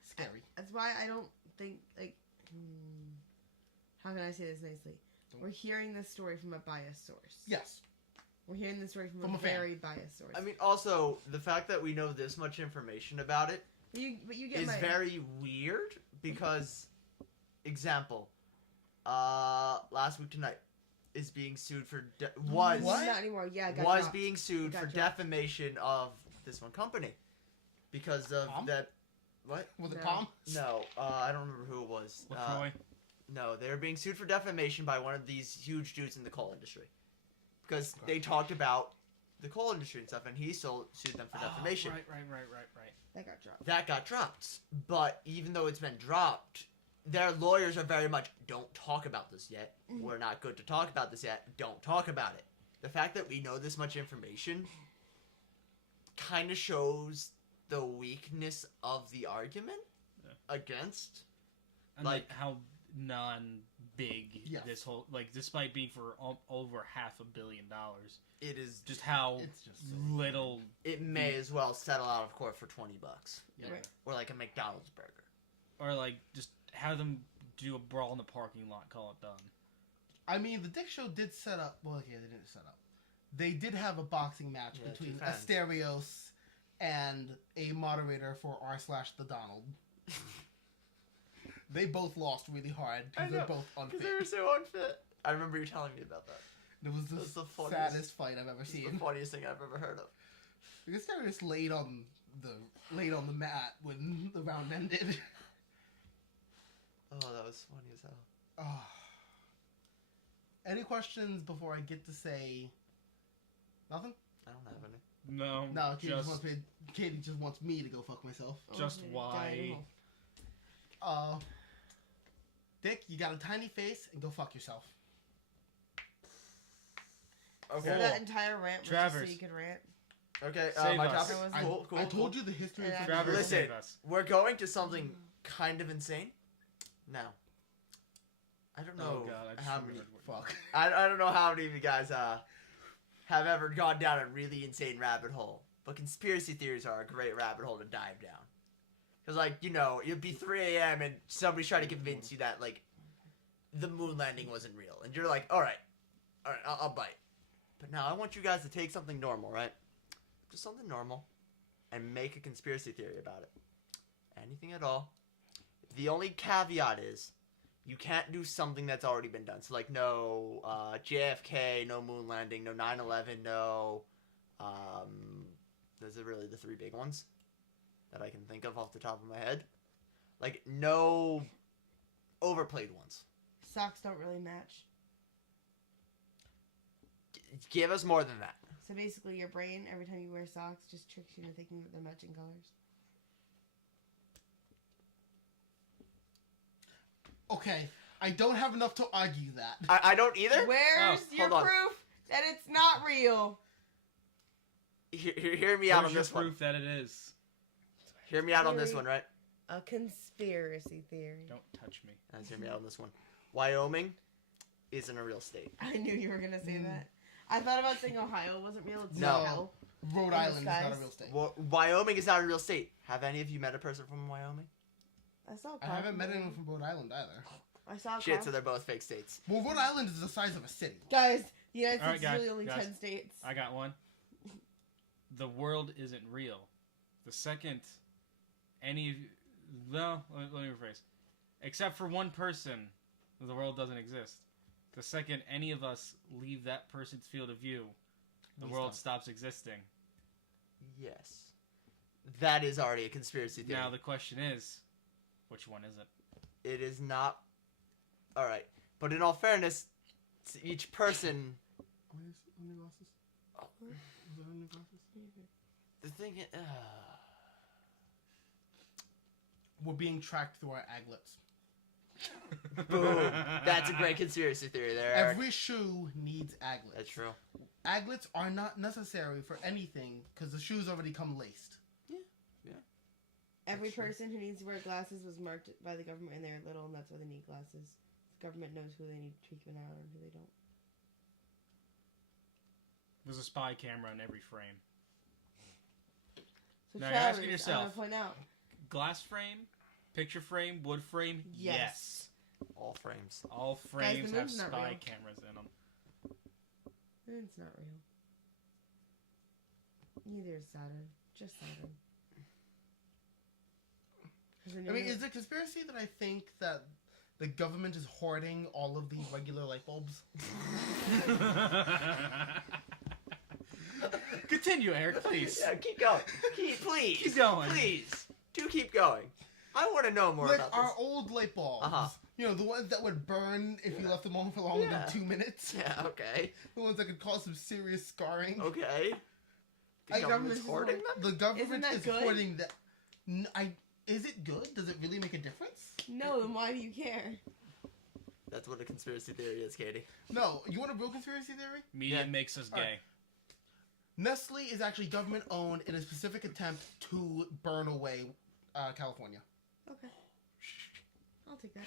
scary. That's why I don't think, like, how can I say this nicely? We're hearing this story from a biased source. Yes. We're hearing this story from From a a fan. very biased source. I mean, also the fact that we know this much information about it but you get is my very weird because, example, last week tonight is being sued for was What? Not anymore. Yeah, I got was dropped. being sued Got for dropped. defamation of this one company because of Palm? that. What? With a No. palm? No, I don't remember who it was. LaCroix. No, they were being sued for defamation by one of these huge dudes in the coal industry because Okay. they talked about the coal industry and stuff, and he still sued them for defamation. Right. That got dropped. That got dropped, but even though it's been dropped, their lawyers are very much, don't talk about this yet. Mhm. We're not good to talk about this yet. Don't talk about it. The fact that we know this much information kind of shows the weakness of the argument Yeah. against. And Like- how non-big Yes. this whole like, despite being for over $500 million, It is. just how It's just little. It may as well settle out of court for $20, Yeah. Right. or like a McDonald's burger. Or like just have them do a brawl in the parking lot, call it done. I mean, the Dick Show did set up. Well, okay, they didn't set up. They did have a boxing match Yeah, between two fans. Asterios and a moderator for r/the Donald. They both lost really hard I because they're know, both Because unfit. they were so unfit. I remember you telling me about that. It was That's the the funniest- saddest fight I've ever It's the seen. funniest thing I've ever heard of. Asterios laid on the mat when the round ended. Oh, that was funny as hell. Oh. Any questions before I get to say nothing? I don't have any. No, No, just Katie just wants me to go fuck myself. Just Okay, why- die. Dick, you got a tiny face and go fuck yourself. Okay. So that entire rant was just Travers. so you could rant. Okay, Save my us. topic. That was- Cool. I told you the history of Yeah. Travers, Listen. save us. We're going to something kind of insane. Now, I don't know Oh god, I just how many. remembered what- Fuck. I don't know how many of you guys have ever gone down a really insane rabbit hole, but conspiracy theories are a great rabbit hole to dive down. Because, like, you know, it'd be 3 a.m. and somebody's trying to convince you that, like, the moon landing wasn't real. And you're like, all right, I'll bite. But now I want you guys to take something normal, right? Just something normal, and make a conspiracy theory about it. Anything at all. The only caveat is, you can't do something that's already been done. So, like, no JFK, no moon landing, no 9/11, no... those are really the 3 big ones that I can think of off the top of my head. Like, no overplayed ones. Socks don't really match. Give us more than that. So basically, your brain, every time you wear socks, just tricks you into thinking that they're matching colors. Okay, I don't have enough to argue that. I don't either. Where's Oh, your hold on. proof that it's not real? Hear me out Where's on your this one. proof that it is? Hear me out on this Theory. one, right? A conspiracy theory. Don't touch me. Guys, hear me out on this one. Wyoming isn't a real state. I knew you were gonna say that. I thought about saying Ohio wasn't real. It's No. hell. Rhode the Island is not a skies. real state. Wyoming is not a real state. Have any of you met a person from Wyoming? I saw. I haven't met anyone from Rhode Island either. I saw. a Shit, car. so they're both fake states. Well, Rhode Island is the size of a city. Guys, the United All right, States is really guys, only guys. 10 states. I got one. The world isn't real. The second any of no, let me rephrase. Except for one person, the world doesn't exist. The second any of us leave that person's field of view, the We world stop. stops existing. Yes. That is already a conspiracy theory. Now the question is, which one is it? It is not. Alright. But in all fairness, to each person. Oh, the thing is. We're being tracked through our aglets. Boom. That's a great conspiracy theory there, Eric. Every shoe needs aglets. That's true. Aglets are not necessary for anything because the shoes already come laced. Every That's true. person who needs to wear glasses was marked by the government and they're little, and that's why they need glasses. The government knows who they need treatment on and who they don't. There's a spy camera in every frame. So Now you're asking Travers, yourself. I'm gonna point out. Glass frame, picture frame, wood frame. Yes. All frames. All Guys, the frames have moon's not spy real. cameras in them. It's not real. Neither is Saturn. Just Saturn. 'Cause I mean, is it a conspiracy that I think that the government is hoarding all of these regular light bulbs? Continue, Eric, please. Yeah, keep going. Please. Keep going. Please. Do keep going. I want to know more Like about our this. old light bulbs. Uh-huh. You know, the ones that would burn if you left them on for longer Yeah. than 2 minutes. Yeah, okay. The ones that could cause some serious scarring. Okay. The I- government's government's hoarding hoarding- them? The government Isn't that is good? hoarding that. Is it good? Does it really make a difference? No, then why do you care? That's what a conspiracy theory is, Katie. No. You want a real conspiracy theory? Media Yeah. makes us Alright. gay. Nestle is actually government owned in a specific attempt to burn away California. Okay. I'll take that.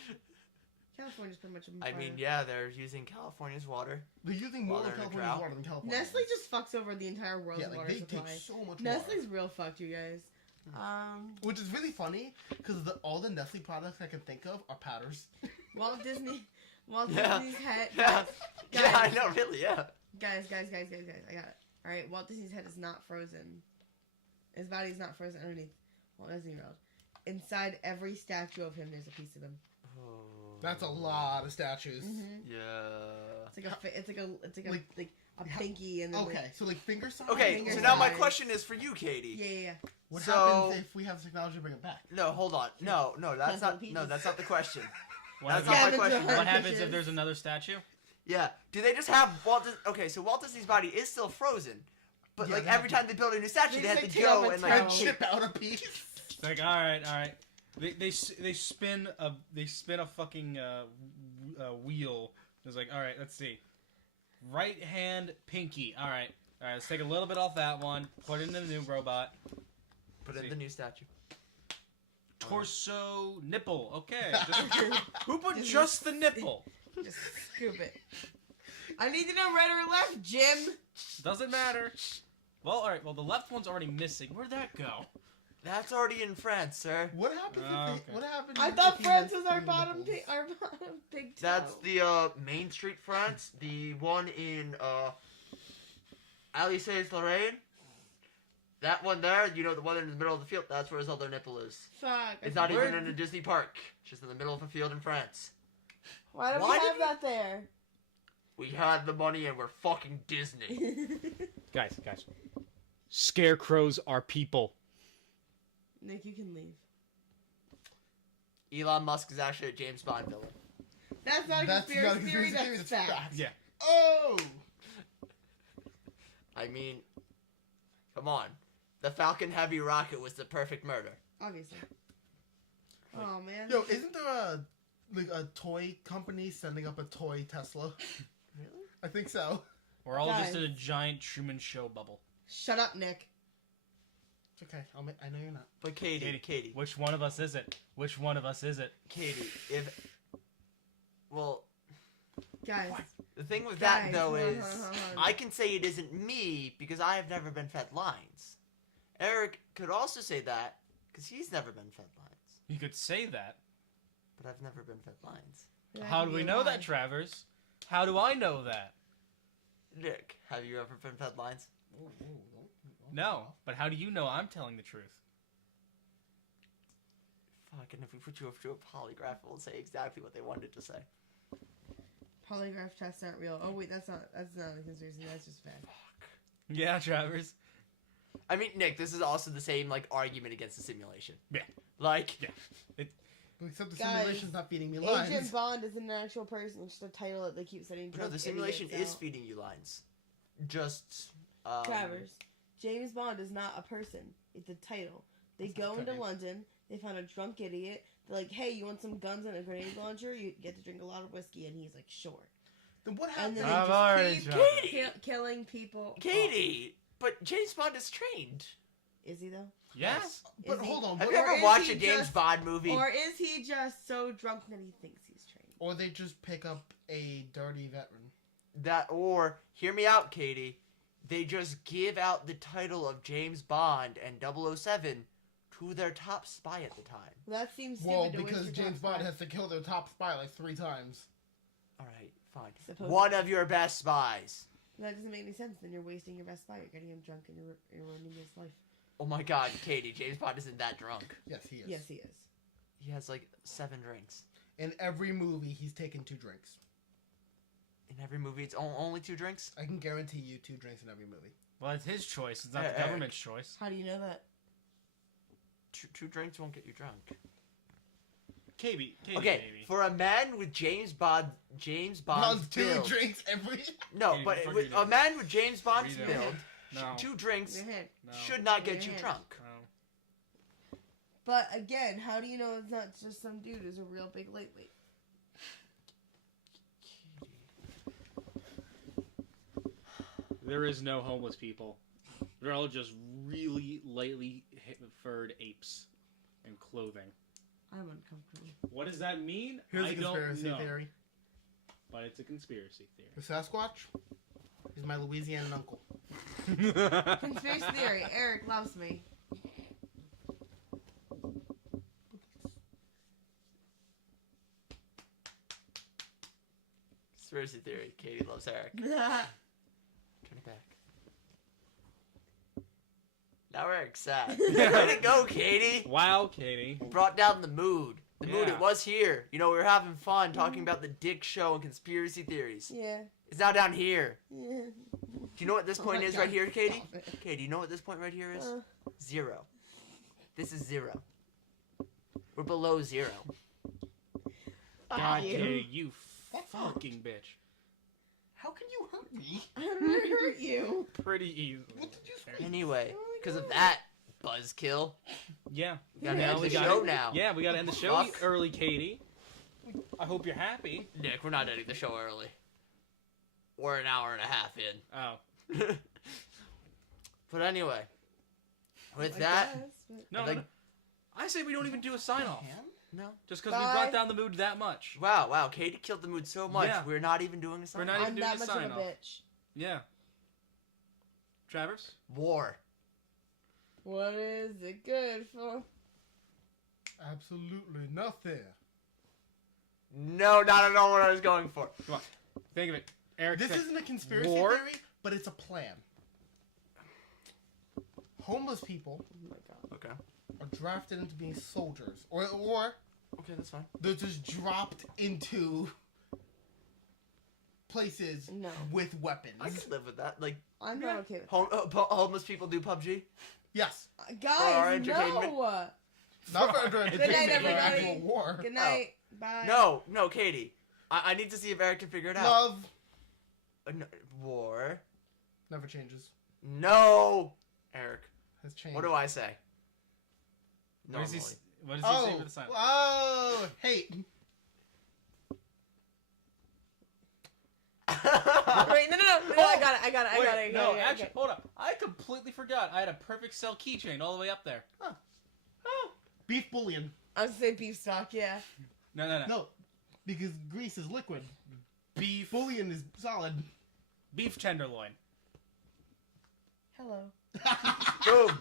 California's pretty much. I mean, yeah, they're using California's water. They're using more While of they're in a California's drought. water than California. Nestle just fucks over the entire world's yeah, like water they supply. take so much Nestle's water. real fucked, you guys. Which is really funny because all the Nestle products I can think of are powders. Walt Disney's Yeah. head. Yeah. Guys, Yeah, I know, really, yeah. Guys, I got it. All right, Walt Disney's head is not frozen. His body is not frozen underneath Walt Disney World. Inside every statue of him, there's a piece of him. That's a lot of statues. Mm-hmm. Yeah. It's like a pinky and then Okay, so like finger size. Okay, Finger so now my size. question is for you, Katie. Yeah. What So- happens if we have the technology to bring it back? No, hold on. No, that's not. Pieces. No, that's not the question. What That's happens, not my Cabins question. are what happens fishes. if there's another statue? Yeah. Do they just have Walt? Okay, so Walt Disney's body is still frozen, but Yeah, like they every have time they build a new statue, They they have just, to like, go tear and off a like towel. Chip out a piece. It's like, all right. They spin a fucking wheel. It's like, all right, let's see. Right hand pinky. All right, let's take a little bit off that one. Put it in the new robot. put in the new statue. Torso nipple. Okay. Who put Just- just the nipple? Just scoop it. I need to know right or left, Jim. Doesn't matter. Well, all right. Well, the left one's already missing. Where'd that go? That's already in France, sir. What happens Oh, if okay. what happens? I if thought he France has was our three bottom nipples? big toe. That's the Main Street France. The one in Alsace Lorraine. That one there, you know, the one in the middle of the field. That's where his other nipple is. Fuck. It's not Where- even in a Disney park. It's just in the middle of a field in France. Why do we Why have did that there? We had the money and we're fucking Disney. Guys. Scarecrows are people. Nick, you can leave. Elon Musk is actually a James Bond villain. That's not a That's conspiracy not a theory, conspiracy theory, that's that's fact. fact. Yeah. Oh! I mean, come on. The Falcon Heavy rocket was the perfect murder. Obviously. Oh, man. Yo, isn't there a toy company sending up a toy Tesla? Really? I think so. We're all just Guys. in a giant Truman Show bubble. Shut up, Nick. It's okay. I know you're not. But Katie, Which one of us is it? Katie, if... Well, Guys. the thing with Guys, that, though, hold on, is... hold on. I can say it isn't me because I have never been fed lines. Eric could also say that because he's never been fed lines. You could say that. But I've never been fed lines. That How could do be we a know lie. that, Travers? How do I know that? Nick, have you ever been fed lines? No, but how do you know I'm telling the truth? Fuck, and if we put you up to a polygraph, it will say exactly what they wanted to say. Polygraph tests aren't real. Oh, wait, that's not a conspiracy. That's just fact. Fuck. Yeah, Travers. I mean, Nick, this is also the same, like, argument against the simulation. Yeah. Like, Except the Guys, simulation's not feeding me lines. Agent Bond is an actual person. It's just a title that they keep sending no, drunk the simulation idiots is out. feeding you lines. Just, Travers, James Bond is not a person. It's a title. They That's go not into funny. London. They find a drunk idiot. They're like, "Hey, you want some guns and a grenade launcher? You get to drink a lot of whiskey." And he's like, "Sure." Then what And happened? then I've they already just keep tried. Katie! killing people. Katie! But James Bond is trained. Is he though? Yes. But Is he- hold on. Have What, you Or ever is watched he a James just- Bond movie? Or is he just so drunk that he thinks he's trained? or they just pick up a dirty veteran. Or, hear me out, Katie. They just give out the title of James Bond and 007 to their top spy at the time. Well, that seems Well, stupid. to waste because your James top Bond spy. has to kill their top spy like 3 times. Alright, fine. Supposedly. One of your best spies. That doesn't make any sense. Then you're wasting your best spy. You're getting him drunk and you're ruining his life. Oh my god, Katie, James Bond isn't that drunk. Yes, he is. Yes, he is. He has like 7 drinks. In every movie, he's taken 2 drinks. In every movie, it's only 2 drinks? I can guarantee you 2 drinks in every movie. Well, it's his choice. It's not Hey, the Eric. government's choice. How do you know that? 2 drinks won't get you drunk. Katie, Okay, baby. for a man with James Bond's Bond's 2 build. drinks every... No, Katie, but what the fuck with are you a man with James Bond's What are you doing? build, No. 2 drinks Your head. No. should not get you Yeah. drunk. No. But again, how do you know it's not just some dude who's a real big lightweight? There is no homeless people. They're all just really lightly furred apes in clothing. I'm uncomfortable. What does that mean? Here's I a conspiracy don't know. theory. But it's a conspiracy theory. The Sasquatch is my Louisianan uncle. Conspiracy theory. Eric loves me. Conspiracy theory. Katie loves Eric. Turn it back. Now Eric's sad. Way to go, Katie. Wow, Katie. Brought down the mood. The mood, Yeah. it was here. You know, we were having fun talking about the Dick Show and conspiracy theories. Yeah. It's now down here. Yeah. Do you know what this Oh point my is God. right here, Katie? Stop it. Katie, do you know what this point right here is? 0. This is 0. We're below 0. God, you. Katie, you fucking bitch. How can you hurt me? I'm gonna hurt you. Pretty easily. What did you say? Anyway, Oh my because of God. that buzzkill, Yeah. we gotta Yeah, end we the got show it. now. Yeah, we gotta end the show Fuck. early, Katie. I hope you're happy. Nick, we're not ending the show early. We're an hour and a half in. Oh. But anyway, with I that, guess, but- No, I think- no. I say we don't even do a sign off. no. Just because we Bye. brought down the mood that much. Wow, Katie killed the mood so much. Yeah. We're not even doing a sign. We're not even I'm doing that a much sign of a off. bitch. Yeah. Travers? War. What is it good for? Absolutely nothing. No, not at all what I was going for. Think of it. Eric This said, isn't a conspiracy war? theory, but it's a plan. Homeless people Oh my god. Okay. are drafted into being soldiers, or Okay, that's fine. they're just dropped into places No. with weapons. I can live with that. Like, I'm Yeah. not okay with homeless people do PUBG. Yes, that. For our Guys, entertainment? no! not for during Good night, actual everybody. war. Good night. Bye. No, Katie. I need to see if Eric can figure it out. Love War. never changes. No, Eric. Has changed. What do I say? What does he, Normally. what does he say Oh, for the sign off? oh, hate. Wait, no, I got it. Wait, no, actually, hold up. I completely forgot. I had a perfect cell keychain all the way up there. Beef bouillon. I was gonna say beef stock, yeah. No. No, because grease is liquid. Beef Bouillon is solid. tenderloin. Hello. Boom.